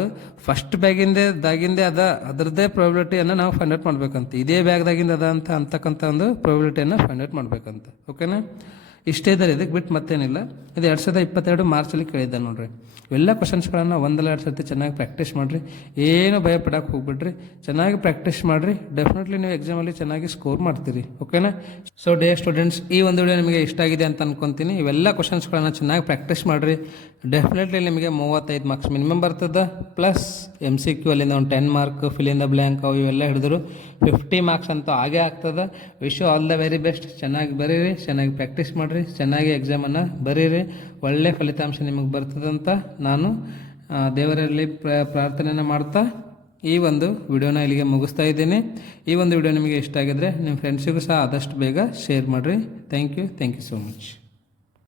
ಫಸ್ಟ್ ಬ್ಯಾಗಿಂದೇ ಅದ, ಅದರದ್ದೇ ಪ್ರೊಬಬಿಲಿಟಿಯನ್ನು ನಾವು ಫೈಂಡ್ ಔಟ್ ಮಾಡ್ಬೇಕಂತ. ಇದೇ ಬ್ಯಾಗ್ದಾಗಿಂದ ಅದ ಅಂತಕ್ಕಂಥ ಒಂದು ಪ್ರೊಬಬಿಲಿಟಿಯನ್ನು ಫೈಂಡ್ ಔಟ್ ಮಾಡ್ಬೇಕಂತ. ಓಕೆನಾ, ಇಷ್ಟೇ ಇದ್ದಾರೆ, ಇದಕ್ಕೆ ಬಿಟ್ಟು ಮತ್ತೇನಿಲ್ಲ. ಇದು 2022 ಮಾರ್ಚಲ್ಲಿ ಕೇಳಿದ್ದೆ ನೋಡ್ರಿ. ಇವೆಲ್ಲ ಕ್ವಶನ್ಸ್ಗಳನ್ನು ಒಂದಲ್ಲ 2 ಸರ್ತಿ ಚೆನ್ನಾಗಿ ಪ್ರಾಕ್ಟೀಸ್ ಮಾಡಿರಿ. ಏನು ಭಯ ಪಡಕ್ಕೆ ಹೋಗ್ಬಿಡ್ರಿ, ಚೆನ್ನಾಗಿ ಪ್ರಾಕ್ಟೀಸ್ ಮಾಡಿರಿ. ಡೆಫಿನೆಟ್ಲಿ ನೀವು ಎಕ್ಸಾಮಲ್ಲಿ ಚೆನ್ನಾಗಿ ಸ್ಕೋರ್ ಮಾಡ್ತೀರಿ. ಓಕೆನಾ, ಸೊ ಡೇ ಸ್ಟೂಡೆಂಟ್ಸ್, ಈ ಒಂದು ವಿಡಿಯೋ ನಿಮಗೆ ಇಷ್ಟ ಆಗಿದೆ ಅಂತ ಅನ್ಕೊತೀನಿ. ಇವೆಲ್ಲ ಕ್ವಶನ್ಸ್ಗಳನ್ನು ಚೆನ್ನಾಗಿ ಪ್ರಾಕ್ಟೀಸ್ ಮಾಡಿರಿ. ಡೆಫಿನೆಟ್ಲಿ ನಿಮಗೆ 35 ಮಾರ್ಕ್ಸ್ ಮಿನಿಮಮ್ ಬರ್ತದೆ. ಪ್ಲಸ್ MCQ ಅಲ್ಲಿಂದ ಒಂದು 10 mark, fill in the blank, ಅವು ಇವೆಲ್ಲ ಹಿಡಿದ್ರು 50 ಮಾರ್ಕ್ಸ್ ಅಂತೂ ಆಗೇ ಆಗ್ತದೆ. Wish you all the very best. ಚೆನ್ನಾಗಿ ಬರೀರಿ, ಚೆನ್ನಾಗಿ ಪ್ರಾಕ್ಟೀಸ್ ಮಾಡಿರಿ, ಚೆನ್ನಾಗಿ ಎಕ್ಸಾಮನ್ನು ಬರೀರಿ. ಒಳ್ಳೆ ಫಲಿತಾಂಶ ನಿಮಗೆ ಬರ್ತದಂತ ನಾನು ದೇವರಲ್ಲಿ ಪ್ರಾರ್ಥನೆಯನ್ನು ಮಾಡ್ತಾ ಈ ಒಂದು ವಿಡಿಯೋನ ಇಲ್ಲಿಗೆ ಮುಗಿಸ್ತಾ ಇದ್ದೀನಿ. ಈ ಒಂದು ವಿಡಿಯೋ ನಿಮಗೆ ಇಷ್ಟ ಆಗಿದ್ರೆ ನಿಮ್ಮ ಫ್ರೆಂಡ್ಸಿಗೂ ಸಹ ಆದಷ್ಟು ಬೇಗ ಶೇರ್ ಮಾಡಿರಿ. Thank you so much.